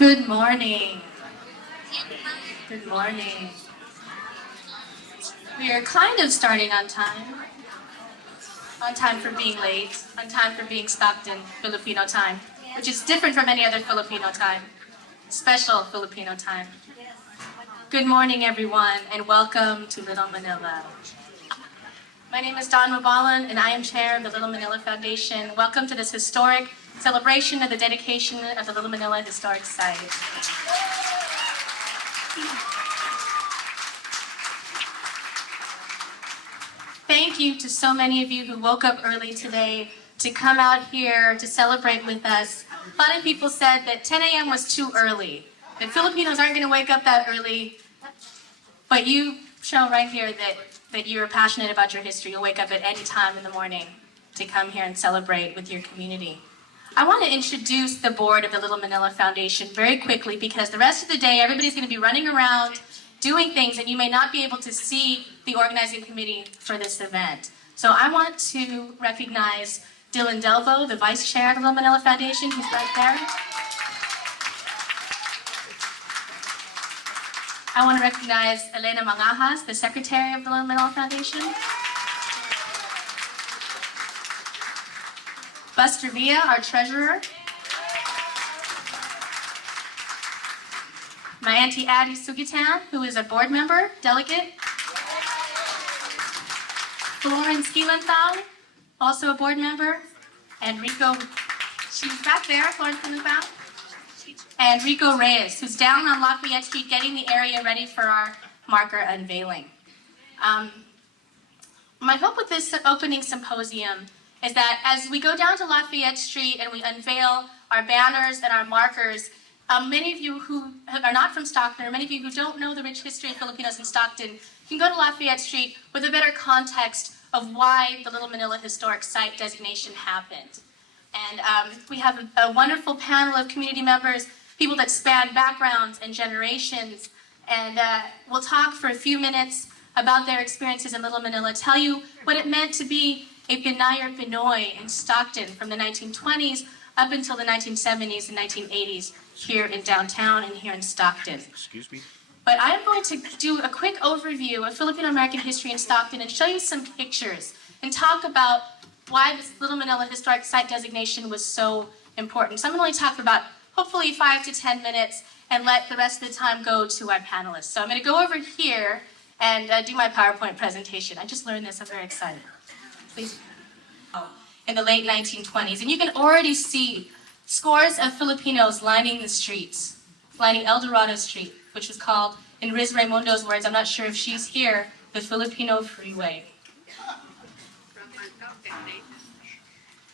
Good morning. Good morning. We are kind of starting on time for being late, on time for being Stockton Filipino time, which is different from any other Filipino time, special Filipino time. Good morning, everyone, and welcome to Little Manila. My name is Dawn Mabalan, and I am chair of the Little Manila Foundation. Welcome to this historic celebration of the dedication of the Little Manila Historic Site. Thank you to so many of you who woke up early today to come out here to celebrate with us. A lot of people said that 10 a.m. was too early, that Filipinos aren't going to wake up that early, but you show right here that you're passionate about your history. You'll wake up at any time in the morning to come here and celebrate with your community. I want to introduce the board of the Little Manila Foundation very quickly because the rest of the day everybody's going to be running around doing things and you may not be able to see the organizing committee for this event. So I want to recognize Dylan Delvo, the vice chair of the Little Manila Foundation, who's right there. I want to recognize Elena Mangajas, the secretary of the Little Manila Foundation. Buster Villa, our treasurer. My Auntie Addie Sugitan, who is a board member, delegate. Florence Gilenthal, also a board member. And Rico, she's back there, Florence Gilenthal. And Rico Reyes, who's down on Lafayette Street getting the area ready for our marker unveiling. My hope with this opening symposium is that as we go down to Lafayette Street and we unveil our banners and our markers, many of you who are not from Stockton, or many of you who don't know the rich history of Filipinos in Stockton, can go to Lafayette Street with a better context of why the Little Manila Historic Site designation happened. And we have a wonderful panel of community members, people that span backgrounds and generations, and we'll talk for a few minutes about their experiences in Little Manila, tell you what it meant to be a Pinay or Pinoy in Stockton from the 1920s up until the 1970s and 1980s here in downtown and here in Stockton. Excuse me? But I'm going to do a quick overview of Filipino-American history in Stockton and show you some pictures and talk about why this Little Manila Historic Site designation was so important. So I'm going to only talk for about hopefully 5 to 10 minutes and let the rest of the time go to our panelists. So I'm going to go over here and do my PowerPoint presentation. I just learned this, I'm very excited. Please. In the late 1920s. And you can already see scores of Filipinos lining the streets, lining El Dorado Street, which was called, in Riz Raimundo's words, I'm not sure if she's here, the Filipino Freeway.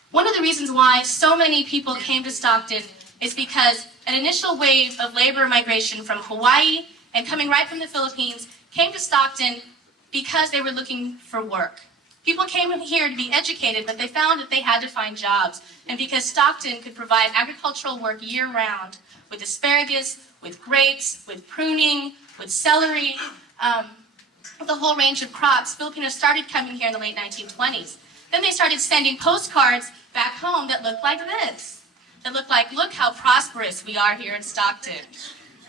One of the reasons why so many people came to Stockton is because an initial wave of labor migration from Hawaii and coming right from the Philippines came to Stockton because they were looking for work. People came in here to be educated, but they found that they had to find jobs. And because Stockton could provide agricultural work year-round, with asparagus, with grapes, with pruning, with celery, with a whole range of crops, Filipinos started coming here in the late 1920s. Then they started sending postcards back home that looked like this. That looked like, look how prosperous we are here in Stockton.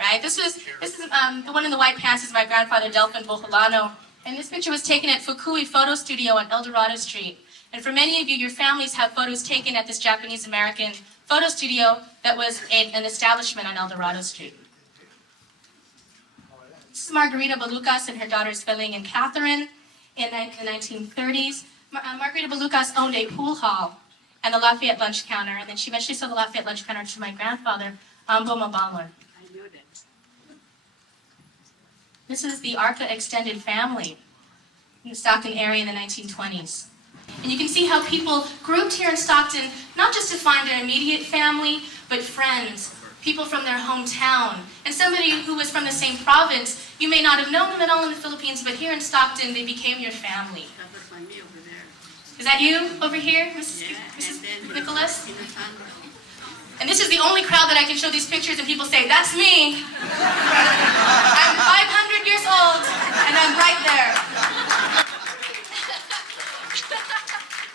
Right? This is the one in the white pants is my grandfather, Delphin Boholano. And this picture was taken at Fukui Photo Studio on El Dorado Street. And for many of you, your families have photos taken at this Japanese-American photo studio that was an establishment on El Dorado Street. This is Margarita Balucas and her daughters Feling and Catherine in the 1930s. Margarita Balucas owned a pool hall and the Lafayette lunch counter, and then she eventually sold the Lafayette lunch counter to my grandfather, Ambo Mabalon. This is the Arca extended family in the Stockton area in the 1920s. And you can see how people grouped here in Stockton, not just to find their immediate family, but friends, people from their hometown. And somebody who was from the same province, you may not have known them at all in the Philippines, but here in Stockton, they became your family. That was my me over there. Is that you over here, Mrs. Nicholas? And this is the only crowd that I can show these pictures and people say, that's me. I'm 500 years old and I'm right there.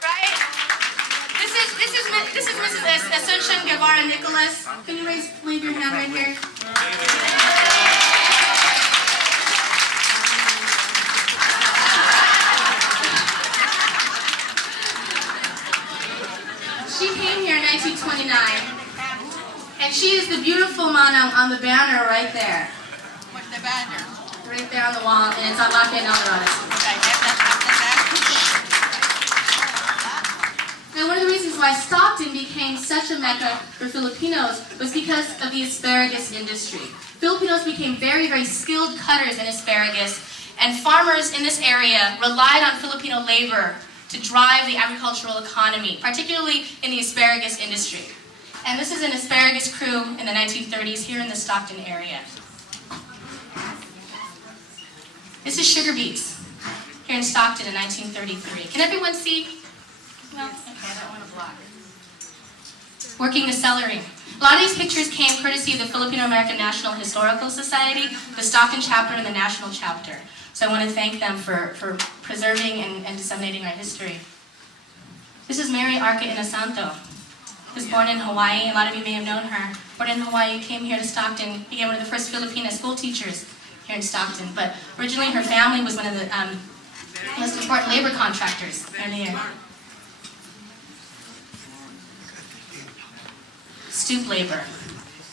Right? This This is Mrs. Asuncion Guevara Nicholas. Can you leave your hand right here? She came here in 1929, and she is the beautiful manang on the banner right there. What's the banner? Right there on the wall, and it's on Lafayette and El Dorado. Now, one of the reasons why Stockton became such a mecca for Filipinos was because of the asparagus industry. Filipinos became very, very skilled cutters in asparagus, and farmers in this area relied on Filipino labor to drive the agricultural economy, particularly in the asparagus industry. And this is an asparagus crew in the 1930s here in the Stockton area. This is sugar beets here in Stockton in 1933. Can everyone see? No? Okay, I don't want to block. Working the celery. A lot of these pictures came courtesy of the Filipino-American National Historical Society, the Stockton chapter, and the national chapter. So I want to thank them for preserving and disseminating our history. This is Mary Arca Inasanto, who was born in Hawaii. A lot of you may have known her. Born in Hawaii, came here to Stockton, became one of the first Filipina school teachers here in Stockton. But originally her family was one of the most important labor contractors earlier. Stoop labor.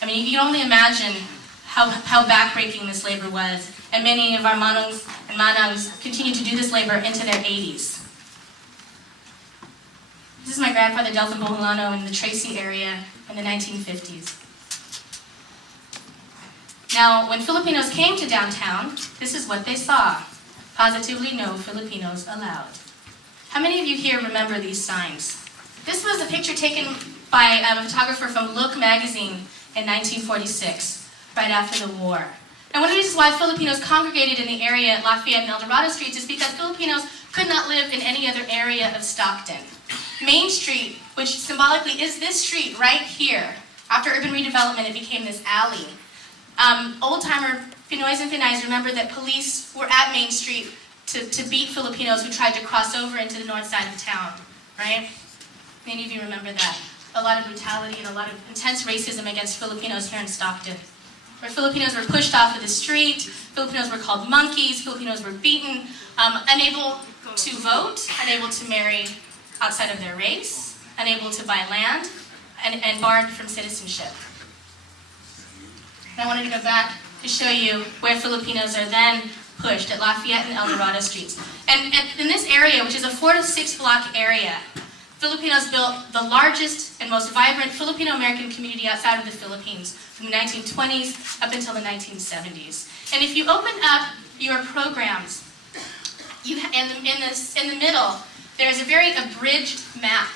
I mean, you can only imagine how backbreaking this labor was. And many of our manongs and manangs continue to do this labor into their 80s. This is my grandfather, Delphin Boholano, in the Tracy area in the 1950s. Now, when Filipinos came to downtown, this is what they saw. Positively no Filipinos allowed. How many of you here remember these signs? This was a picture taken by a photographer from Look magazine in 1946, right after the war. Now, one of the reasons why Filipinos congregated in the area at Lafayette and El Dorado Streets is because Filipinos could not live in any other area of Stockton. Main Street, which symbolically is this street right here, after urban redevelopment, it became this alley. Old-timer Pinoys and Pinays remember that police were at Main Street to beat Filipinos who tried to cross over into the north side of town, right? Many of you remember that. A lot of brutality and a lot of intense racism against Filipinos here in Stockton, where Filipinos were pushed off of the street, Filipinos were called monkeys, Filipinos were beaten, unable to vote, unable to marry outside of their race, unable to buy land, and barred from citizenship. And I wanted to go back to show you where Filipinos are then pushed, at Lafayette and El Dorado Streets. And in this area, which is a 4 to 6 block area, Filipinos built the largest and most vibrant Filipino-American community outside of the Philippines from the 1920s up until the 1970s. And if you open up your programs, in the middle, there's a very abridged map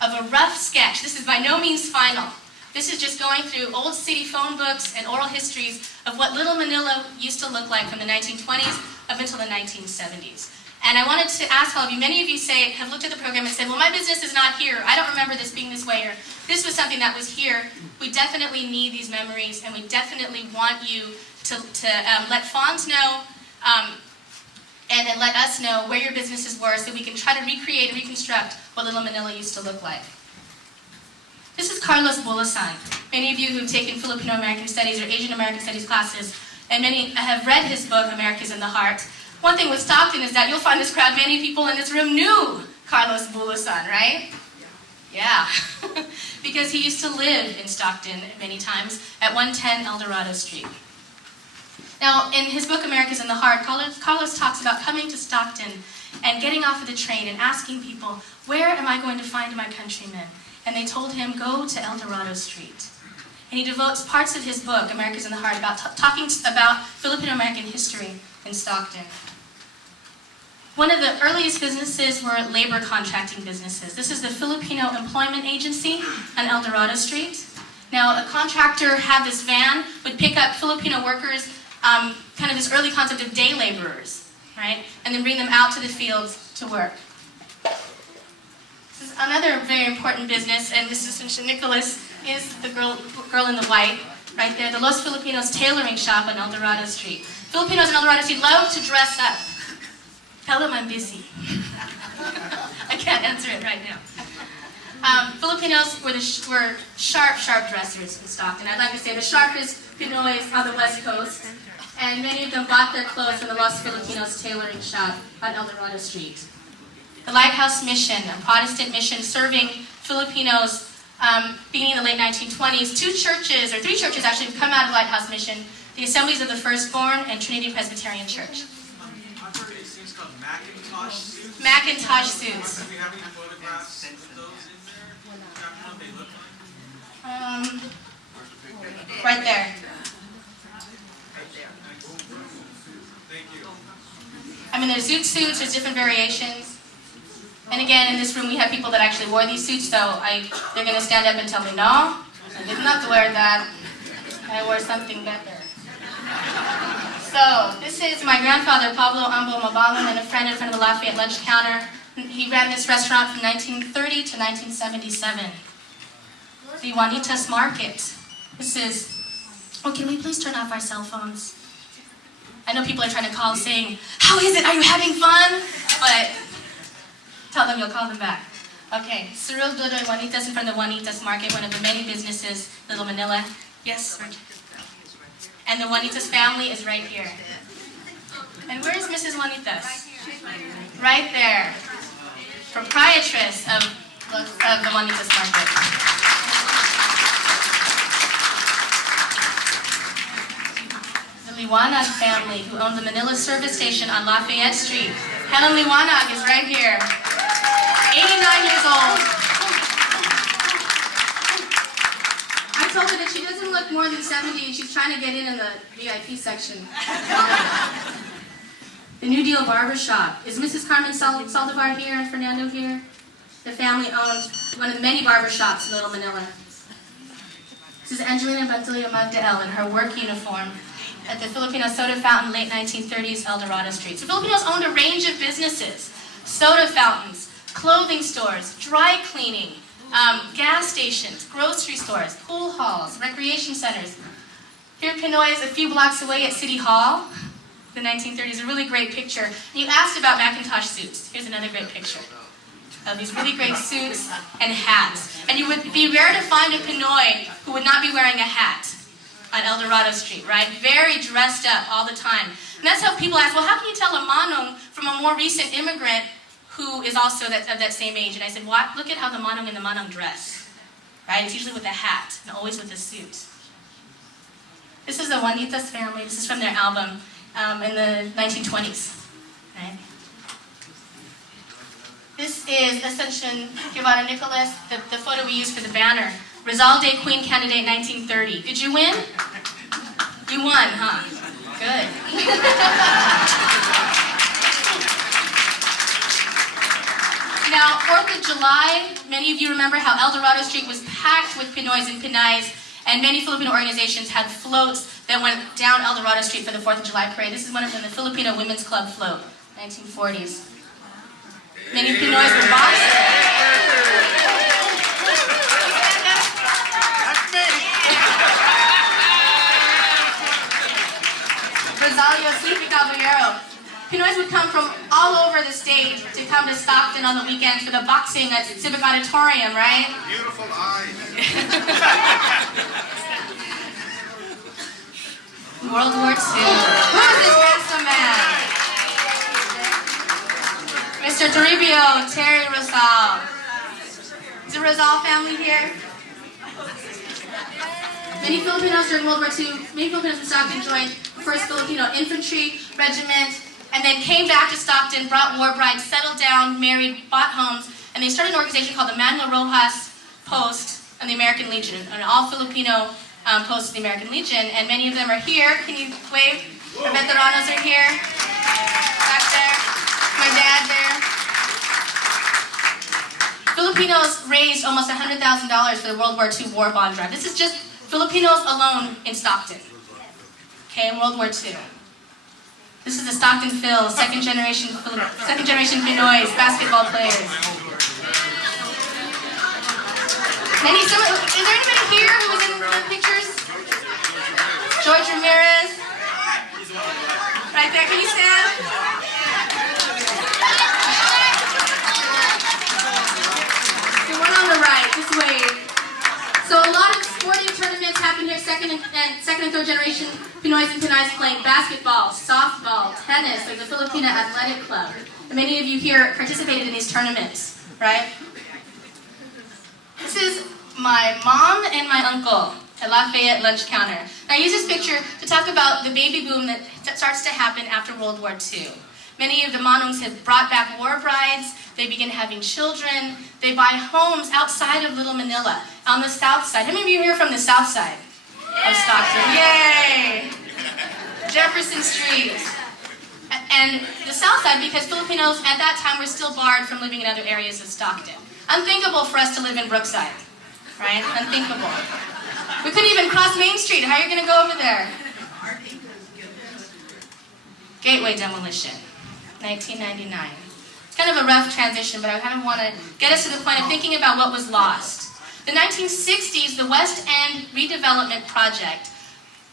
of a rough sketch. This is by no means final. This is just going through old city phone books and oral histories of what Little Manila used to look like from the 1920s up until the 1970s. And I wanted to ask all of you, many of you have looked at the program and said, well, my business is not here. I don't remember this being this way, or this was something that was here. We definitely need these memories, and we definitely want you to let Fonz know and then let us know where your businesses were so we can try to recreate and reconstruct what Little Manila used to look like. This is Carlos Bulasan. Many of you who've taken Filipino-American Studies or Asian American Studies classes, and many have read his book, America's in the Heart. One thing with Stockton is that you'll find this crowd, many people in this room knew Carlos Bulasan, right? Yeah. Because he used to live in Stockton many times at 110 El Dorado Street. Now, in his book, America's in the Heart, Carlos talks about coming to Stockton and getting off of the train and asking people, where am I going to find my countrymen? And they told him, go to El Dorado Street. And he devotes parts of his book, America's in the Heart, about talking about Filipino-American history in Stockton. One of the earliest businesses were labor contracting businesses. This is the Filipino Employment Agency on El Dorado Street. Now, a contractor had this van, would pick up Filipino workers, kind of this early concept of day laborers, right? And then bring them out to the fields to work. This is another very important business, and this is Nicholas is the girl in the white, right there, the Los Filipinos tailoring shop on El Dorado Street. Filipinos in El Dorado Street love to dress up. Tell them I'm busy. I can't answer it right now. Filipinos were sharp dressers in Stockton. I'd like to say the sharpest Pinoys on the West Coast. And many of them bought their clothes from the Los Filipinos tailoring shop on El Dorado Street. The Lighthouse Mission, a Protestant mission serving Filipinos beginning in the late 1920s. Three churches actually have come out of Lighthouse Mission: the Assemblies of the Firstborn and Trinity Presbyterian Church. I've heard these things called Macintosh suits. Macintosh suits. Do we have any photographs of those in there? Do you happen to know what they look like? Right there. Thank you. I mean, there's zoot suits, there's different variations. And again, in this room we have people that actually wore these suits, so they're going to stand up and tell me, no, I did not wear that. I wore something better. So, this is my grandfather, Pablo Ambo Mabalan, and a friend in front of the Lafayette Lunch Counter. He ran this restaurant from 1930 to 1977. The Juanitas Market. This is... Oh, can we please turn off our cell phones? I know people are trying to call saying, how is it? Are you having fun? But tell them you'll call them back. Okay, Cyril Dodoy Juanitas in front of the Juanitas Market, one of the many businesses, Little Manila. Yes, sir. And the Juanitas family is right here. And where is Mrs. Juanitas? Right there. Proprietress of the Juanitas Market. The Liwanag family, who owned the Manila service station on Lafayette Street. Helen Liwanag is right here. 89 years old. I told her that she doesn't look more than 70 and she's trying to get in the VIP section. The New Deal Barber Shop. Is Mrs. Carmen Saldivar here and Fernando here? The family owned one of the many barber shops in Little Manila. This is Angelina Bantulia Magdael in her work uniform at the Filipino Soda Fountain, late 1930s, El Dorado Street. So Filipinos owned a range of businesses: soda fountains, clothing stores, dry cleaning, gas stations, grocery stores, pool halls, recreation centers. Here Pinoy's a few blocks away at City Hall, the 1930s, a really great picture. You asked about Macintosh suits. Here's another great picture of these really great suits and hats. And you would be rare to find a Pinoy who would not be wearing a hat on El Dorado Street, right? Very dressed up all the time. And that's how people ask, well, how can you tell a Manong from a more recent immigrant who is also of that same age? And I said, well, look at how the Manong and the Manong dress, right? It's usually with a hat and always with a suit. This is the Juanitas family. This is from their album in the 1920s, right? This is Ascension Guevara Nicolas, the photo we used for the banner. Rizal Day Queen candidate 1930. Did you win? You won, huh? Good. Now, 4th of July, many of you remember how El Dorado Street was packed with Pinoys and Pinays, and many Filipino organizations had floats that went down El Dorado Street for the 4th of July parade. This is one of them, the Filipino Women's Club float, 1940s. Many Pinoys were boxing. Rosario Sleepy Caballero. Pinoys would come from all over the state to come to Stockton on the weekends for the boxing at Civic Auditorium, right? Beautiful eyes. World War II. Who is this handsome man? Mr. Toribio, Terry Rosal. Is the Rosal family here? Many Filipinos during World War II, many Filipinos from Stockton joined the 1st Filipino Infantry Regiment, and then came back to Stockton, brought war brides, settled down, married, bought homes, and they started an organization called the Manuel Rojas Post and the American Legion, an all-Filipino post of the American Legion, and many of them are here. Can you wave? The veteranos are here. Back there. My dad there. Filipinos raised almost $100,000 for the World War II war bond drive. This is just Filipinos alone in Stockton. Okay, in World War II. This is the Stockton Phil, second generation Pinoys, basketball players. Is there anybody here who was in the pictures? George Ramirez? Right there, can you stand? The one on the right. second and third generation Pinoys and Pinoys playing basketball, softball, tennis, like the Filipina Athletic Club. And many of you here participated in these tournaments, right? This is my mom and my uncle at Lafayette lunch counter. And I use this picture to talk about the baby boom that starts to happen after World War II. Many of the Manongs have brought back war brides, they begin having children, they buy homes outside of Little Manila, on the south side. How many of you are here from the south side of Stockton? Yay! Jefferson Street. And the south side, because Filipinos at that time were still barred from living in other areas of Stockton. Unthinkable for us to live in Brookside, right? Unthinkable. We couldn't even cross Main Street. How are you going to go over there? Gateway demolition, 1999. It's kind of a rough transition, but I kind of want to get us to the point of thinking about what was lost. The 1960s, the West End redevelopment project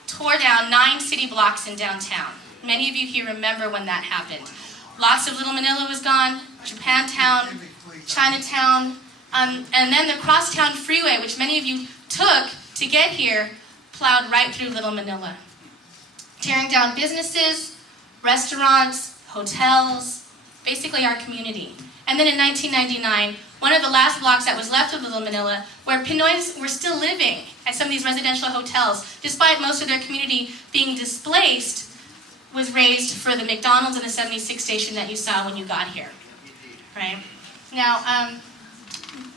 tore down 9 city blocks in downtown. Many of you here remember when that happened. Lots of Little Manila was gone, Japantown, Chinatown, and then the Crosstown Freeway, which many of you took to get here, plowed right through Little Manila, tearing down businesses, restaurants, hotels, basically our community. And then in 1999, one of the last blocks that was left of Little Manila, where Pinoys were still living at some of these residential hotels, despite most of their community being displaced, was raised for the McDonald's and the 76 station that you saw when you got here, right? Now,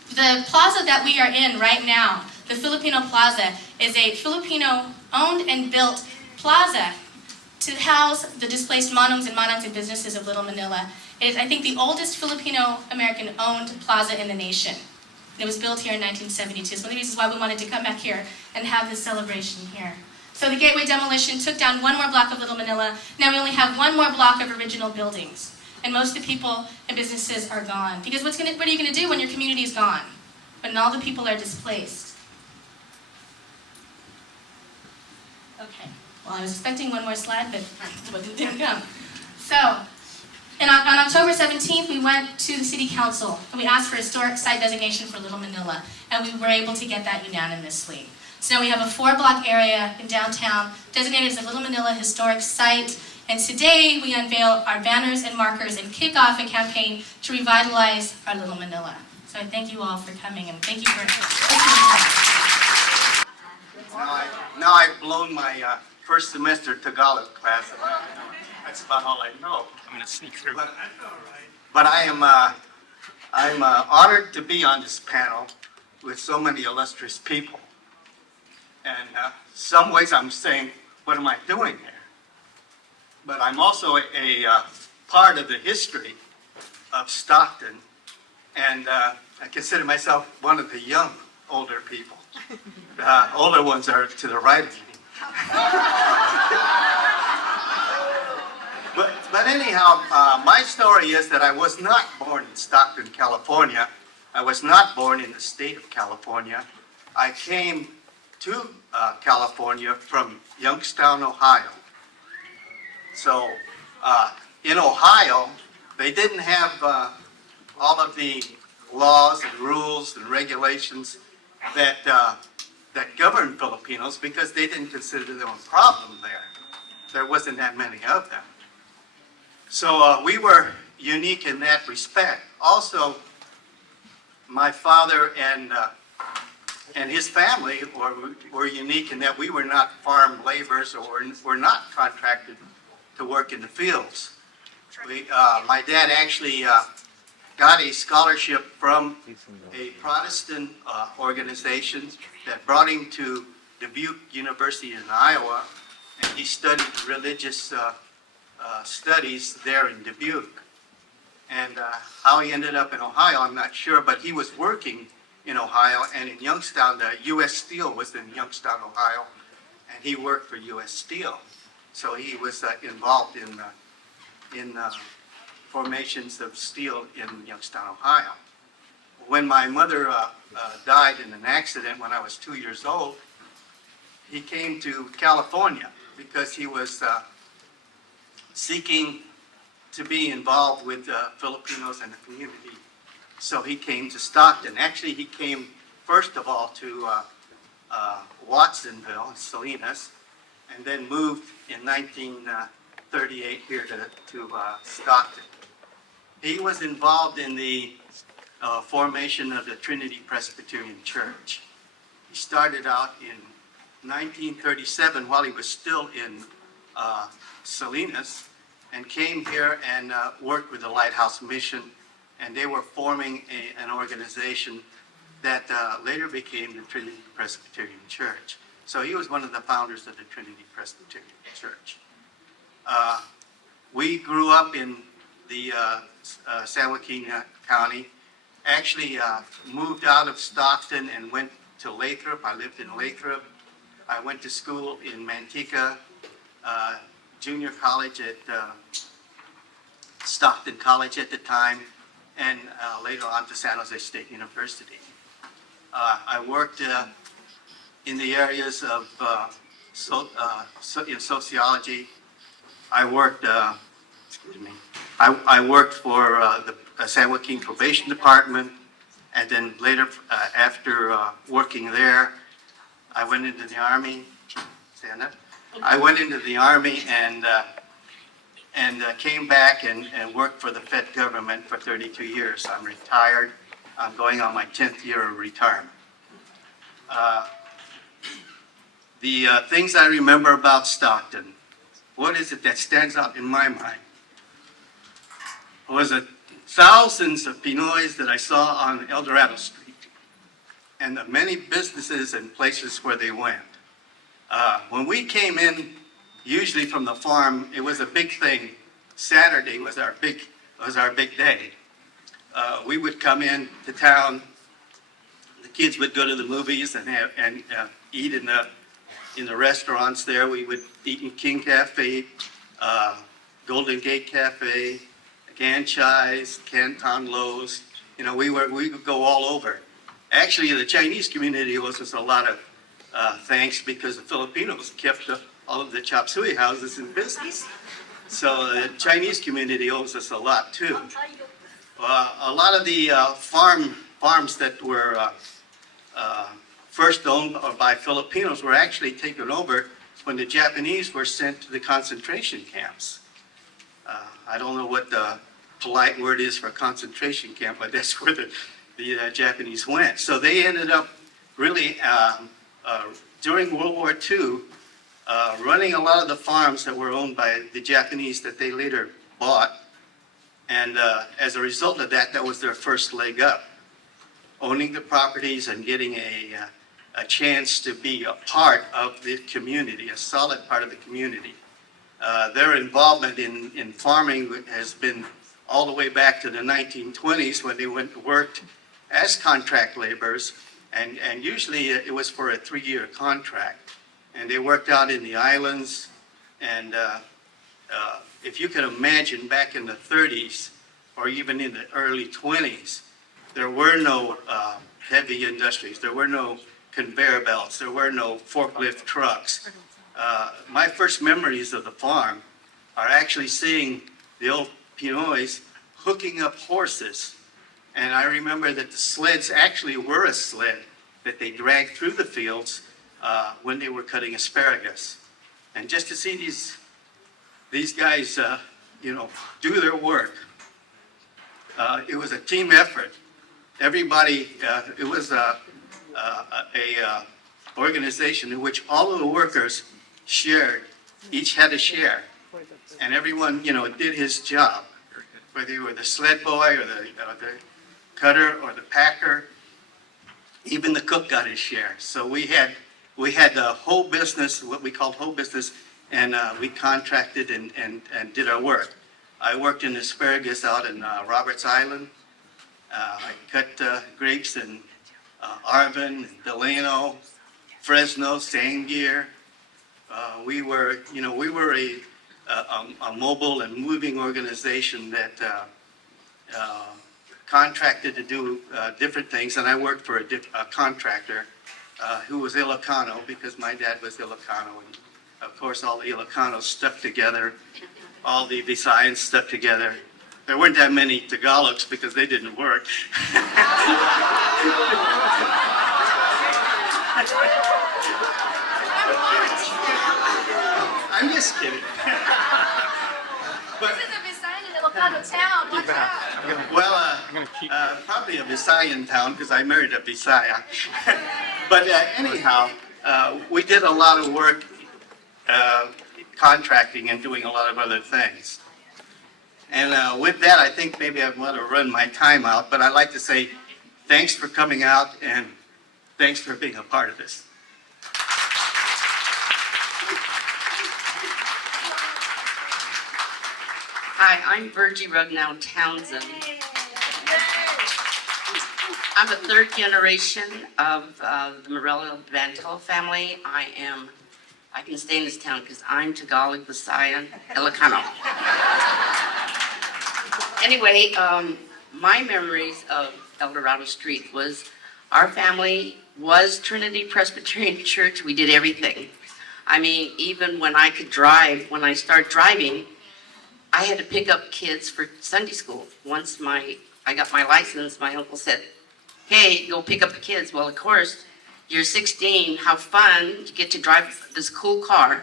the plaza that we are in right now, the Filipino Plaza, is a Filipino-owned and built plaza to house the displaced Manongs and businesses of Little Manila. It is, I think, the oldest Filipino-American-owned plaza in the nation. It was built here in 1972. It's one of the reasons why we wanted to come back here and have this celebration here. So the Gateway demolition took down one more block of Little Manila. Now we only have one more block of original buildings. And most of the people and businesses are gone. Because what are you going to do when your community is gone? When all the people are displaced? Okay. Well, I was expecting one more slide, but it didn't come. So, on October 17th, we went to the City Council, and we asked for historic site designation for Little Manila, and we were able to get that unanimously. So now we have a 4-block area in downtown designated as a Little Manila historic site, and today we unveil our banners and markers and kick off a campaign to revitalize our Little Manila. So I thank you all for coming, and thank you for listening. Now I've blown my first semester Tagalog class. That's about all I know. I'm gonna sneak through. But I'm honored to be on this panel with so many illustrious people. And some ways I'm saying, what am I doing here? But I'm also a part of the history of Stockton, and I consider myself one of the young, older people. The older ones are to the right of me. But anyhow, my story is that I was not born in Stockton, California. I was not born in the state of California. I came to California from Youngstown, Ohio. So in Ohio, they didn't have all of the laws and rules and regulations that govern Filipinos, because they didn't consider them a problem there. There wasn't that many of them. So we were unique in that respect. Also, my father and his family were unique in that we were not farm laborers, or were not contracted to work in the fields. My dad actually got a scholarship from a Protestant organization that brought him to Dubuque University in Iowa, and he studied religious studies there in Dubuque. And how he ended up in Ohio, I'm not sure, but he was working in Ohio and in Youngstown. The U.S. Steel was in Youngstown, Ohio, and he worked for U.S. Steel. So he was involved in formations of steel in Youngstown, Ohio. When my mother died in an accident when I was 2 years old, he came to California because he was seeking to be involved with Filipinos in the community. So he came to Stockton. Actually, he came first of all to Watsonville, Salinas, and then moved in 1938 here to Stockton. He was involved in the formation of the Trinity Presbyterian Church. He started out in 1937 while he was still in Salinas, and came here and worked with the Lighthouse Mission, and they were forming an organization that later became the Trinity Presbyterian Church. So he was one of the founders of the Trinity Presbyterian Church. We grew up in the San Joaquin County, actually moved out of Stockton and went to Lathrop. I lived in Lathrop. I went to school in Manteca, junior college at Stockton College at the time, and later on to San Jose State University. I worked in the areas of in sociology. I worked, I worked for the San Joaquin Probation Department, and then later, after working there, I went into the Army. Stand up. I went into the Army and came back and worked for the Fed government for 32 years. I'm retired. I'm going on my 10th year of retirement. The things I remember about Stockton, what is it that stands out in my mind? Was the thousands of Pinoys that I saw on El Dorado Street, and the many businesses and places where they went. When we came in, usually from the farm, it was a big thing. Saturday was our big day. We would come in to town. The kids would go to the movies and eat in the restaurants there. We would eat in King Cafe, Golden Gate Cafe, Ganchai's, Canton Lowe's. You know, we would go all over. Actually, the Chinese community owes us a lot of thanks, because the Filipinos kept all of the chop suey houses in business. So the Chinese community owes us a lot too. A lot of the farms that were first owned by Filipinos were actually taken over when the Japanese were sent to the concentration camps. I don't know what the polite word is for concentration camp, but that's where the Japanese went. So they ended up really, during World War II, running a lot of the farms that were owned by the Japanese that they later bought. And as a result of that, that was their first leg up, owning the properties and getting a chance to be a part of the community, a solid part of the community. Their involvement in farming has been all the way back to the 1920s, when they worked as contract laborers, and usually it was for a 3-year contract. And they worked out in the islands, and if you can imagine, back in the 30s, or even in the early 20s, there were no heavy industries, there were no conveyor belts, there were no forklift trucks. My first memories of the farm are actually seeing the old Pinoys hooking up horses. And I remember that the sleds actually were a sled that they dragged through the fields when they were cutting asparagus. And just to see these guys, do their work, it was a team effort. Everybody, it was a organization in which all of the workers shared, each had a share, and everyone, did his job, whether you were the sled boy or the cutter or the packer. Even the cook got his share. So we had the whole business, what we called whole business, and we contracted and did our work. I worked in asparagus out in Roberts Island. I cut grapes in Arvin, Delano, Fresno, Sangier. We were a mobile and moving organization that contracted to do different things, and I worked for a contractor who was Ilocano, because my dad was Ilocano, and of course all the Ilocanos stuck together, all the Visayans stuck together. There weren't that many Tagalogs because they didn't work. I'm just kidding. But, This is a Visayan and Ilocano town. Watch out. well, probably a Visayan town because I married a Visaya. But anyhow, we did a lot of work contracting and doing a lot of other things. And with that, I think maybe I want to run my time out, but I'd like to say thanks for coming out and thanks for being a part of this. Hi, I'm Virgie Rugnow Townsend. I'm a third generation of the Morello Bantel family. I can stay in this town because I'm Tagalog, Visayan, Ilocano. Anyway, my memories of El Dorado Street was our family was Trinity Presbyterian Church. We did everything. I mean, even when I could drive, when I started driving, I had to pick up kids for Sunday school. Once I got my license, my uncle said, hey, go pick up the kids. Well, of course, you're 16, how fun, you get to drive this cool car.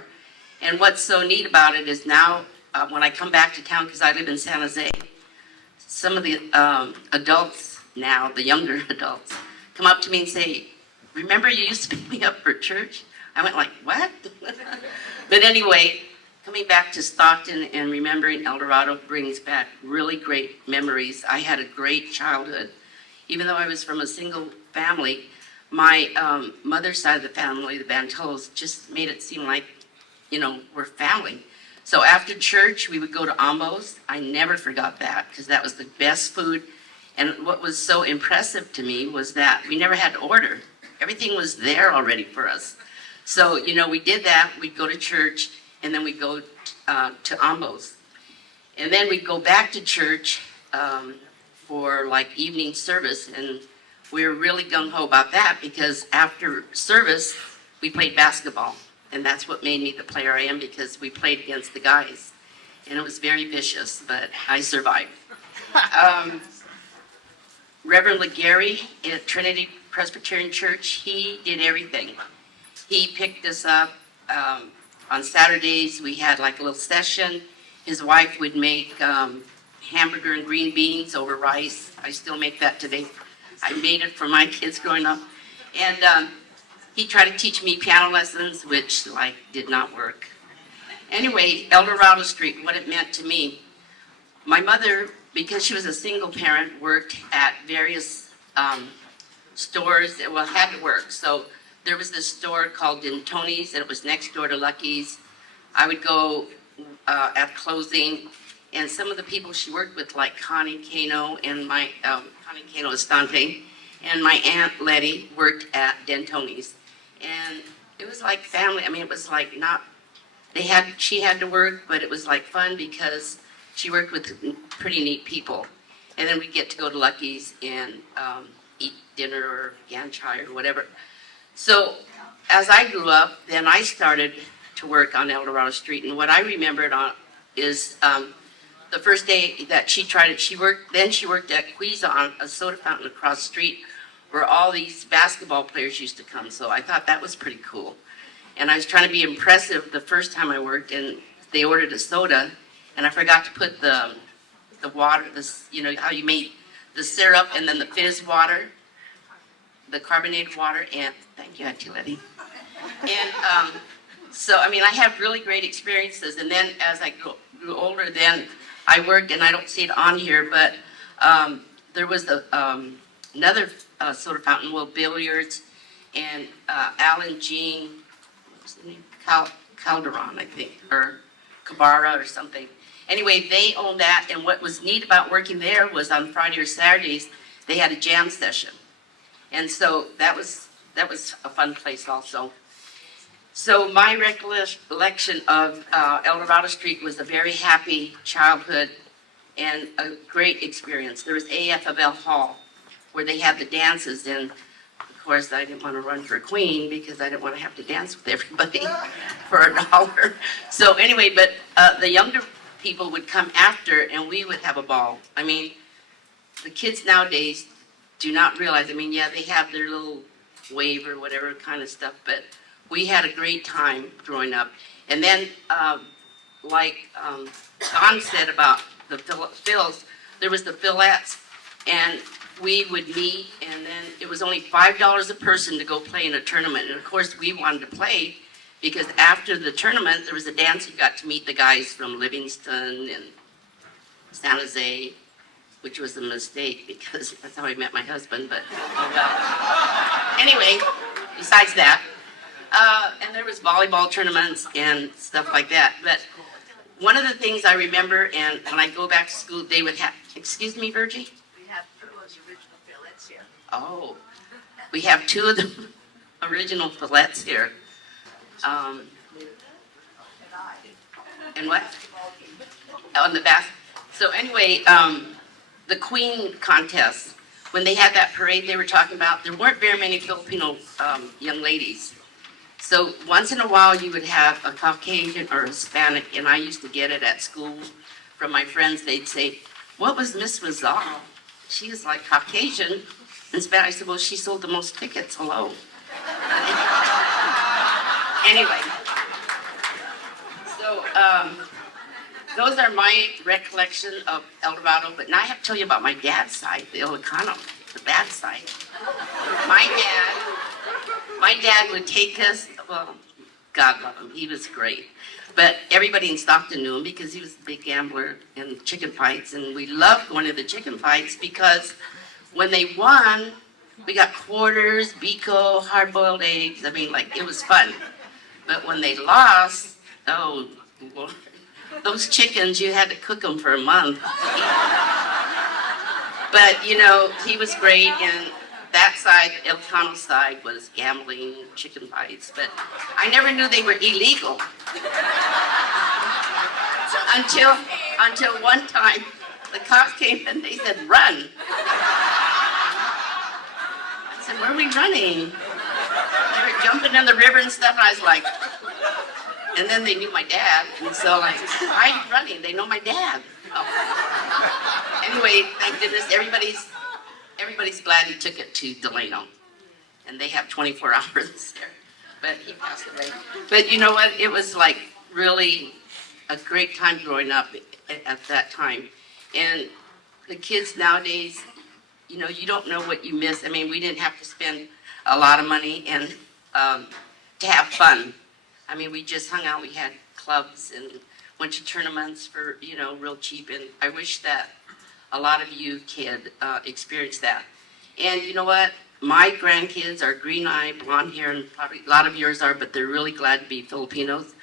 And what's so neat about it is now, when I come back to town, because I live in San Jose, some of the adults now, the younger adults, come up to me and say, remember you used to pick me up for church? I went like, what? But anyway, coming back to Stockton and remembering El Dorado brings back really great memories. I had a great childhood. Even though I was from a single family, my mother's side of the family, the Bantels, just made it seem like, we're family. So after church, we would go to Ambo's. I never forgot that because that was the best food. And what was so impressive to me was that we never had to order. Everything was there already for us. So, we did that. We'd go to church, and then we'd go to Ambo's. And then we'd go back to church for like evening service, and we were really gung-ho about that because after service, we played basketball. And that's what made me the player I am because we played against the guys. And it was very vicious, but I survived. Reverend Legary at Trinity Presbyterian Church, he did everything. He picked us up. On Saturdays, we had like a little session. His wife would make hamburger and green beans over rice. I still make that today. I made it for my kids growing up. And he tried to teach me piano lessons, which did not work. Anyway, El Dorado Street, what it meant to me. My mother, because she was a single parent, worked at various stores. Well, had to work. So there was this store called Dentoni's, and it was next door to Lucky's. I would go at closing, and some of the people she worked with, like Connie Cano and my Connie Cano Estante, and my Aunt Letty worked at Dentoni's. And it was like family. I mean, it was like not, she had to work, but it was like fun because she worked with pretty neat people. And then we'd get to go to Lucky's and eat dinner or Ganchai or whatever. So as I grew up, then I started to work on El Dorado Street. And what I remembered is the first day that she tried it, she worked at Quiza on a soda fountain across the street where all these basketball players used to come. So I thought that was pretty cool. And I was trying to be impressive the first time I worked, and they ordered a soda, and I forgot to put the water, how you made the syrup and then the fizz water, the carbonated water, and thank you, Auntie Letty. And so, I mean, I have really great experiences. And then as I grew older, then I worked, and I don't see it on here, but there was another soda fountain, billiards, and Alan Jean, what was the name? Calderon, I think, or Cabarra or something. Anyway, they owned that, and what was neat about working there was on Friday or Saturdays, they had a jam session. And so that was a fun place also. So my recollection of El Dorado Street was a very happy childhood and a great experience. There was AFL Hall where they had the dances, and of course I didn't want to run for queen because I didn't want to have to dance with everybody for $1. So anyway, but the younger people would come after and we would have a ball. I mean, the kids nowadays do not realize, I mean, yeah, they have their little wave or whatever kind of stuff, but we had a great time growing up. And then, Don said about the Phils, there was the Phillettes, and we would meet, and then it was only $5 a person to go play in a tournament. And of course, we wanted to play because after the tournament, there was a dance. You got to meet the guys from Livingston and San Jose, which was a mistake because that's how I met my husband. But oh well. Anyway, besides that, and there was volleyball tournaments and stuff like that. But one of the things I remember, and when I go back to school, they would have. Excuse me, Virgie. We have those original fillets here. Oh, we have two of the original fillets here. And what? On the back. So anyway, the Queen contest, when they had that parade they were talking about, there weren't very many Filipino young ladies. So once in a while you would have a Caucasian or Hispanic, and I used to get it at school from my friends. They'd say, "What was Miss Rizal? She is like Caucasian." In Spanish, I said, "Well, she sold the most tickets. Hello." Anyway, so those are my recollection of El Dorado. But now I have to tell you about my dad's side, the Ilocano, the bad side. My dad would take us, well, God love him, he was great. But everybody in Stockton knew him because he was a big gambler in chicken fights. And we loved going to the chicken fights because when they won, we got quarters, Biko, hard-boiled eggs. I mean, like, it was fun. But when they lost, oh, Lord, those chickens, you had to cook them for a month. But, you know, he was great, and that side, El Cano side, was gambling, chicken fights. But I never knew they were illegal. Until one time, the cops came and they said, "Run." I said, "Where are we running?" They were jumping in the river and stuff, and I was like, and then they knew my dad, and so like, why are you running? They know my dad. Oh. Anyway, thank goodness, everybody's glad he took it to Delano, and they have 24 hours there, but he passed away. But you know what, it was like really a great time growing up at that time. And the kids nowadays, you know, you don't know what you miss. I mean, we didn't have to spend a lot of money and to have fun. I mean, we just hung out. We had clubs and went to tournaments for, you know, real cheap. And I wish that a lot of you could experience that. And you know what? My grandkids are green-eyed, blonde hair, and probably a lot of yours are, but they're really glad to be Filipinos.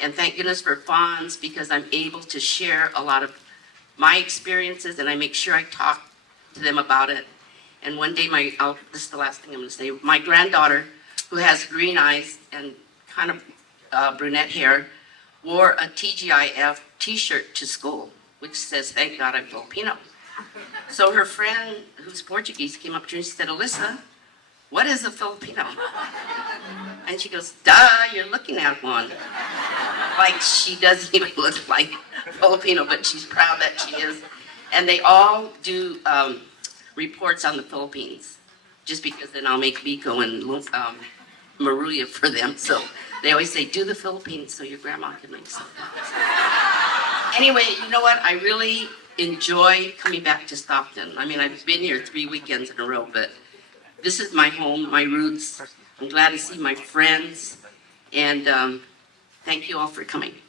And thank goodness for Fonz, because I'm able to share a lot of my experiences, and I make sure I talk to them about it. And one day, this is the last thing I'm going to say, my granddaughter, who has green eyes and kind of brunette hair, wore a TGIF t-shirt to school, which says, "Thank God I'm Filipino." So her friend, who's Portuguese, came up to her and she said, "Alyssa, what is a Filipino?" And she goes, "Duh, you're looking at one." Like she doesn't even look like Filipino, but she's proud that she is. And they all do reports on the Philippines, just because then I'll make Biko and Maruya for them. So they always say, "Do the Philippines so your grandma can make something." Anyway, you know what? I really enjoy coming back to Stockton. I mean, I've been here 3 weekends in a row, but this is my home, my roots. I'm glad to see my friends, and thank you all for coming.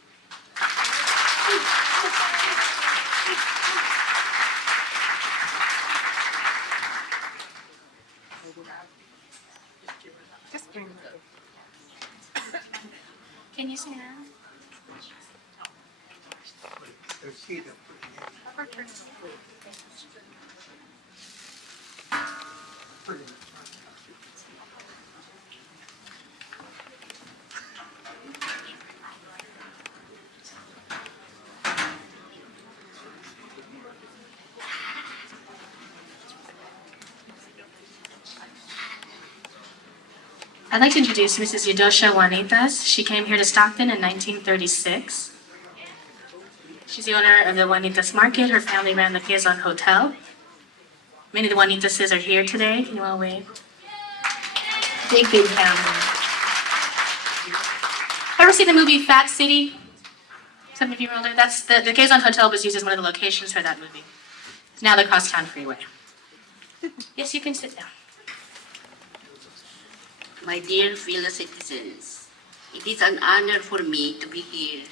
Can you sing that? I'd like to introduce Mrs. Eudosha Juanitas. She came here to Stockton in 1936. She's the owner of the Juanitas Market. Her family ran the Quezon Hotel. Many of the Juanitases are here today. Can you all wave? Big family. Ever see the movie Fat City? Some of you are older. That's the Quezon Hotel was used as one of the locations for that movie. It's now the Crosstown Freeway. Yes, you can sit down. My dear fellow citizens, it is an honor for me to be here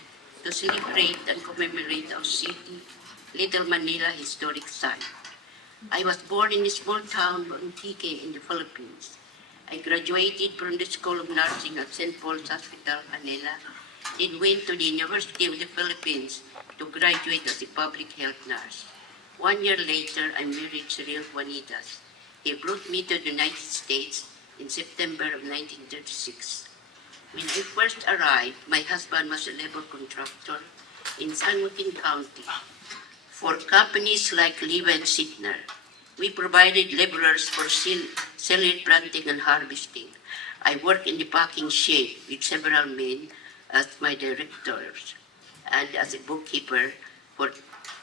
to celebrate and commemorate our city, Little Manila historic site. I was born in a small town, Antique, in the Philippines. I graduated from the School of Nursing at St. Paul's Hospital, Manila, then went to the University of the Philippines to graduate as a public health nurse. 1 year later, I married Cyril Juanitas. He brought me to the United States in September of 1936. When I first arrived, my husband was a labor contractor in San Joaquin County for companies like Levi and Sidner. We provided laborers for celery planting and harvesting. I worked in the packing shed with several men as my directors and as a bookkeeper for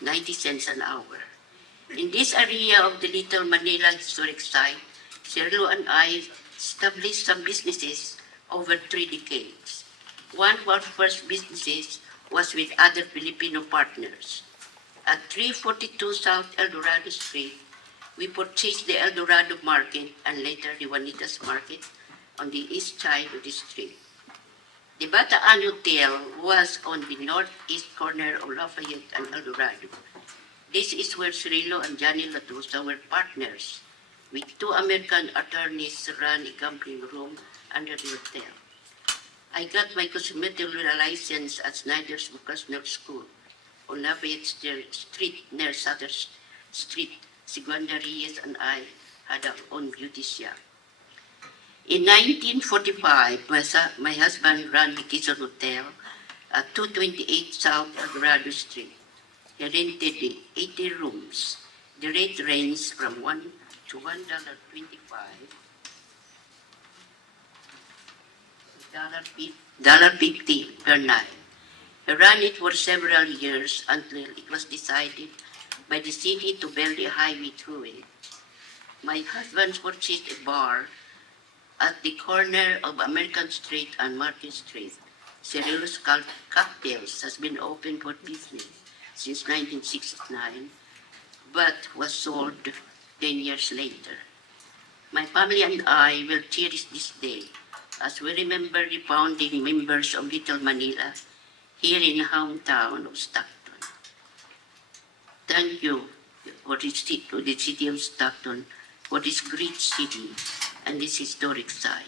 90 cents an hour. In this area of the Little Manila historic site, Cirilo and I established some businesses over 3 decades. One of our first businesses was with other Filipino partners. At 342 South El Dorado Street, we purchased the El Dorado Market and later the Juanitas Market on the east side of the street. The Bataan Hotel was on the northeast corner of Lafayette and El Dorado. This is where Cirilo and Johnny Latusa were partners, with 2 American attorneys ran a gambling room under the hotel. I got my cosmetic license at Snyder's Vocational School on Lafayette Street near Sutter Street. Segundo Reyes and I had our own beauty shop. In 1945, my husband ran the Quezon Hotel at 228 South El Dorado Street. He rented the 80 rooms. The rate ranged from $1 to $1.25, $1.50 per night. He ran it for several years until it was decided by the city to build a highway through it. My husband purchased a bar at the corner of American Street and Market Street. Cirilo's Cocktails has been open for business since 1969, but was sold 10 years later. My family and I will cherish this day as we remember the founding members of Little Manila here in the hometown of Stockton. Thank you to the city of Stockton for this great city and this historic site.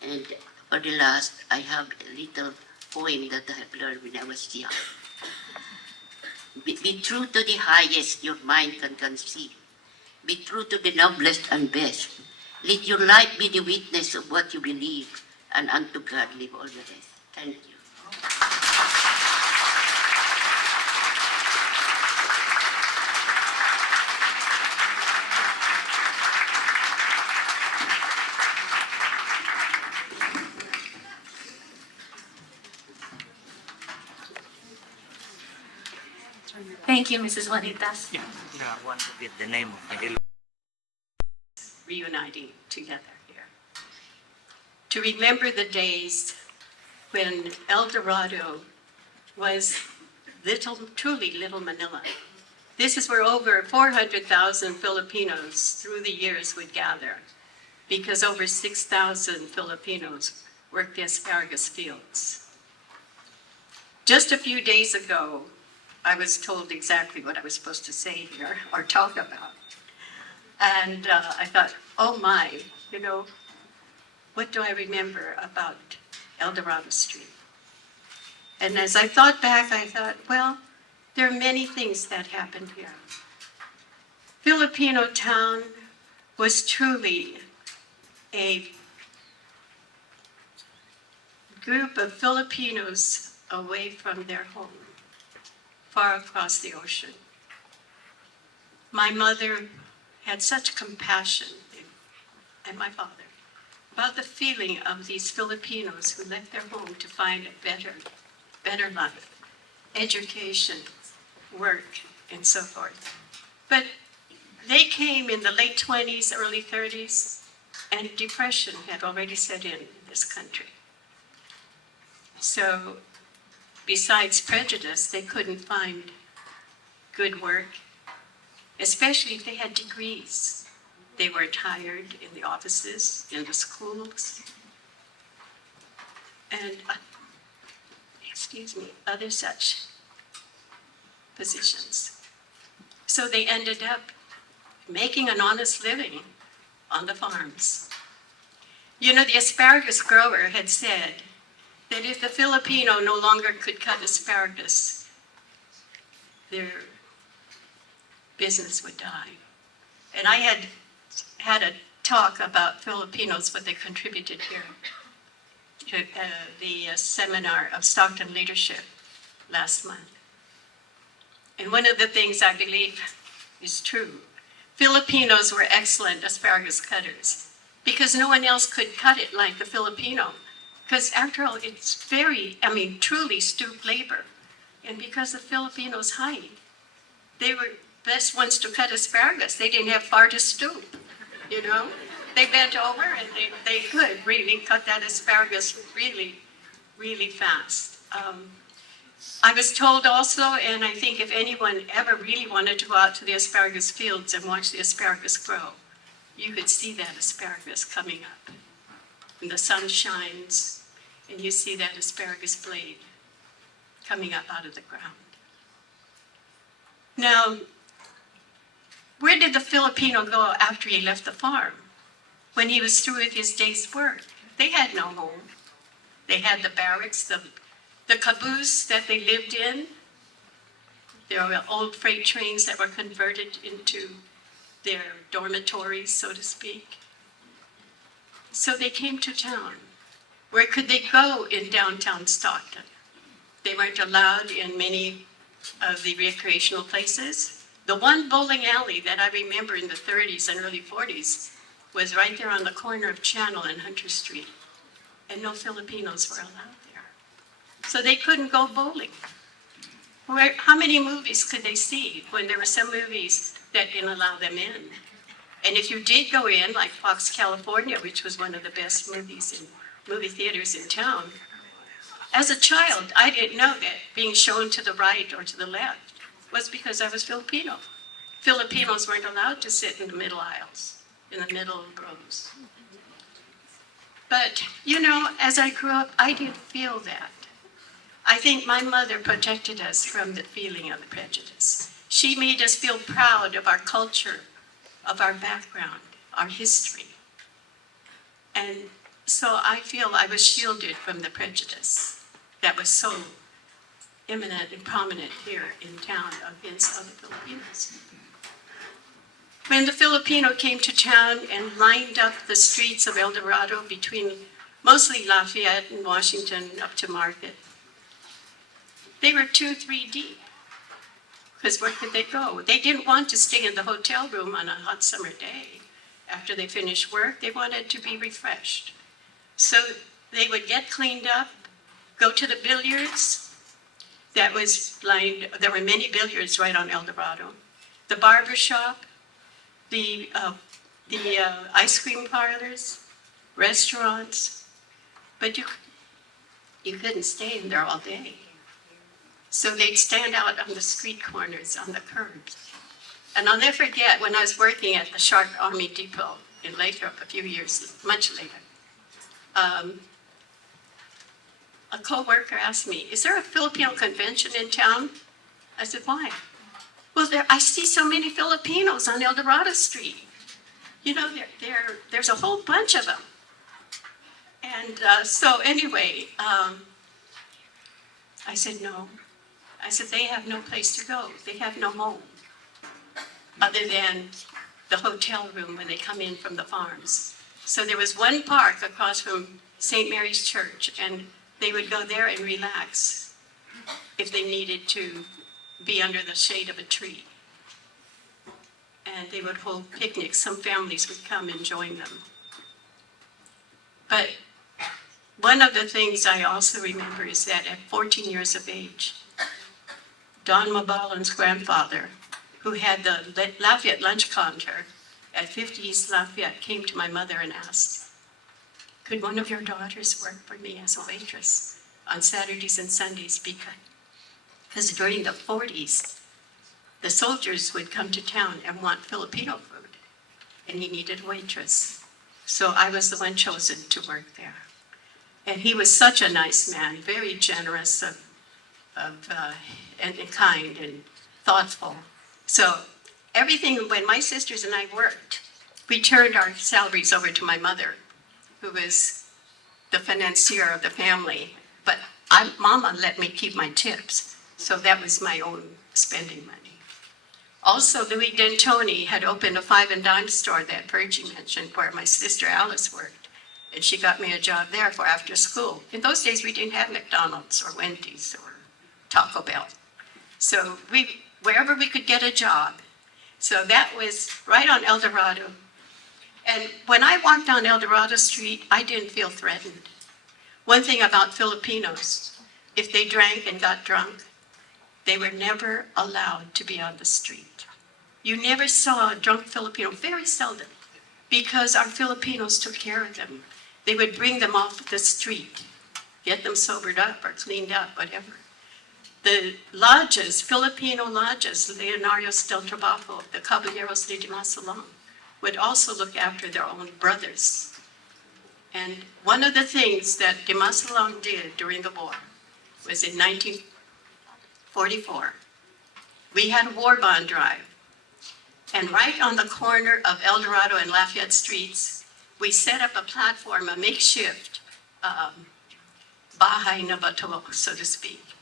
And for the last, I have a little poem that I have learned when I was young. Be true to the highest your mind can conceive. Be true to the noblest and best. Let your life be the witness of what you believe, and unto God leave all the rest. Thank you. Thank you, Mrs. Juanitas. I want to get the name of the reuniting together here. To remember the days when El Dorado was truly Little Manila. This is where over 400,000 Filipinos through the years would gather, because over 6,000 Filipinos worked the asparagus fields. Just a few days ago, I was told exactly what I was supposed to say here or talk about. And I thought, oh my, what do I remember about El Dorado Street? And as I thought back, I thought, well, there are many things that happened here. Filipino town was truly a group of Filipinos away from their home, far across the ocean. My mother had such compassion, and my father, about the feeling of these Filipinos who left their home to find a better life, education, work, and so forth. But they came in the late 20s, early 30s, and depression had already set in this country. So besides prejudice, they couldn't find good work, especially if they had degrees. They weren't hired in the offices, in the schools, and, other such positions. So they ended up making an honest living on the farms. You know, the asparagus grower had said that if the Filipino no longer could cut asparagus, their business would die. And I had a talk about Filipinos, what they contributed here to the seminar of Stockton Leadership last month. And one of the things I believe is true, Filipinos were excellent asparagus cutters because no one else could cut it like the Filipino. Because after all, it's truly stoop labor. And because the Filipinos' height, they were best ones to cut asparagus. They didn't have far to stoop, you know? They bent over and they could really cut that asparagus really, really fast. I was told also, and I think if anyone ever really wanted to go out to the asparagus fields and watch the asparagus grow, you could see that asparagus coming up. And the sun shines, and you see that asparagus blade coming up out of the ground. Now, where did the Filipino go after he left the farm? When he was through with his day's work, they had no home. They had the barracks, the caboose that they lived in. There were old freight trains that were converted into their dormitories, so to speak. So they came to town. Where could they go in downtown Stockton? They weren't allowed in many of the recreational places. The one bowling alley that I remember in the 30s and early 40s was right there on the corner of Channel and Hunter Street. And no Filipinos were allowed there. So they couldn't go bowling. How many movies could they see when there were some movies that didn't allow them in? And if you did go in, like Fox California, which was one of the best movie theaters in town, as a child, I didn't know that being shown to the right or to the left was because I was Filipino. Filipinos weren't allowed to sit in the middle aisles, in the middle rows. But, you know, as I grew up, I didn't feel that. I think my mother protected us from the feeling of the prejudice. She made us feel proud of our culture, of our background, our history. And so I feel I was shielded from the prejudice that was so imminent and prominent here in town against other Filipinos. When the Filipino came to town and lined up the streets of El Dorado between mostly Lafayette and Washington up to Market, they were 2-3 deep. Because where could they go? They didn't want to stay in the hotel room on a hot summer day. After they finished work, they wanted to be refreshed. So they would get cleaned up, go to the billiards. That was lined, there were many billiards right on El Dorado. The barber shop, the ice cream parlors, restaurants. But you couldn't stay in there all day. So they'd stand out on the street corners, on the curbs. And I'll never forget when I was working at the Shark Army Depot in Lathrop a few years, much later. A co-worker asked me, "Is there a Filipino convention in town?" I said, "Why?" "Well, I see so many Filipinos on El Dorado Street. You know, there's a whole bunch of them." And so anyway, I said, "No." I said, "They have no place to go. They have no home other than the hotel room when they come in from the farms." So there was one park across from St. Mary's Church, and they would go there and relax if they needed to be under the shade of a tree. And they would hold picnics. Some families would come and join them. But one of the things I also remember is that at 14 years of age, Don Mabalan's grandfather, who had the Lafayette lunch counter at 50 East Lafayette, came to my mother and asked, "Could one of your daughters work for me as a waitress on Saturdays and Sundays because during the 40s, the soldiers would come to town and want Filipino food, and he needed a waitress. So I was the one chosen to work there. And he was such a nice man, very generous and kind and thoughtful. So everything, when my sisters and I worked, we turned our salaries over to my mother, who was the financier of the family. But Mama let me keep my tips, so that was my own spending money. Also, Louis Dentoni had opened a 5 and dime store that Virgie mentioned, where my sister Alice worked, and she got me a job there for after school. In those days, we didn't have McDonald's or Wendy's or Taco Bell. So wherever we could get a job. So that was right on El Dorado. And when I walked down El Dorado Street, I didn't feel threatened. One thing about Filipinos, if they drank and got drunk, they were never allowed to be on the street. You never saw a drunk Filipino, very seldom, because our Filipinos took care of them. They would bring them off the street, get them sobered up or cleaned up, whatever. The lodges, Filipino lodges, Leonarios del Trabajo, the Caballeros de Dimasalang, would also look after their own brothers. And one of the things that Dimasalang did during the war was in 1944, we had a war bond drive. And right on the corner of El Dorado and Lafayette Streets, we set up a platform, a makeshift bahay na bato, so to speak.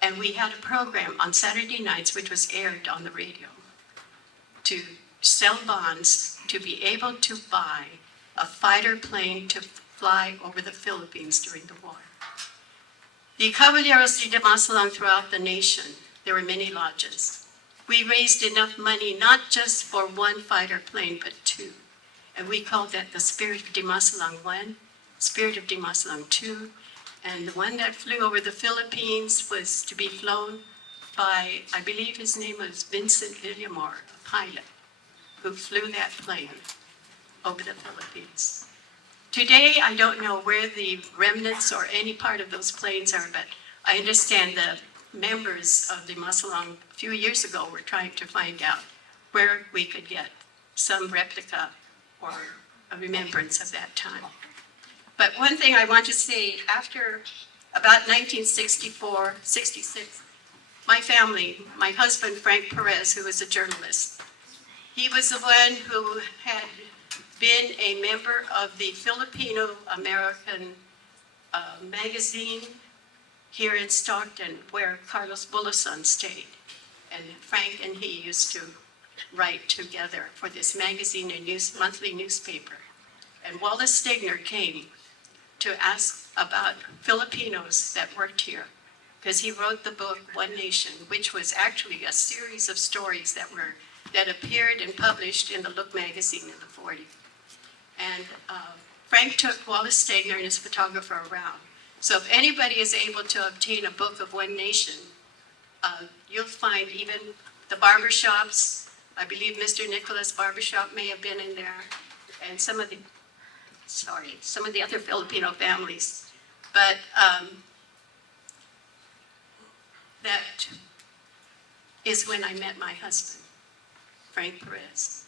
And we had a program on Saturday nights, which was aired on the radio, to sell bonds to be able to buy a fighter plane to fly over the Philippines during the war. The Caballeros de Dimasalang throughout the nation, there were many lodges. We raised enough money not just for one fighter plane, but two. And we called that the Spirit of Dimasalang 1, Spirit of Dimasalang 2, and the one that flew over the Philippines was to be flown by, I believe his name was Vincent Villamor, a pilot, who flew that plane over the Philippines. Today, I don't know where the remnants or any part of those planes are, but I understand the members of the Dimasalang a few years ago were trying to find out where we could get some replica or a remembrance of that time. But one thing I want to say, after about 1964, 66, my family, my husband, Frank Perez, who was a journalist, he was the one who had been a member of the Filipino-American magazine here in Stockton, where Carlos Bulasan stayed. And Frank and he used to write together for this magazine and monthly newspaper. And Wallace Stegner came to ask about Filipinos that worked here, because he wrote the book One Nation, which was actually a series of stories that appeared and published in the Look magazine in the 40s. And Frank took Wallace Stegner and his photographer around. So if anybody is able to obtain a book of One Nation, you'll find even the barbershops. I believe Mr. Nicholas' barbershop may have been in there, and some of the other Filipino families. But that is when I met my husband, Frank Perez.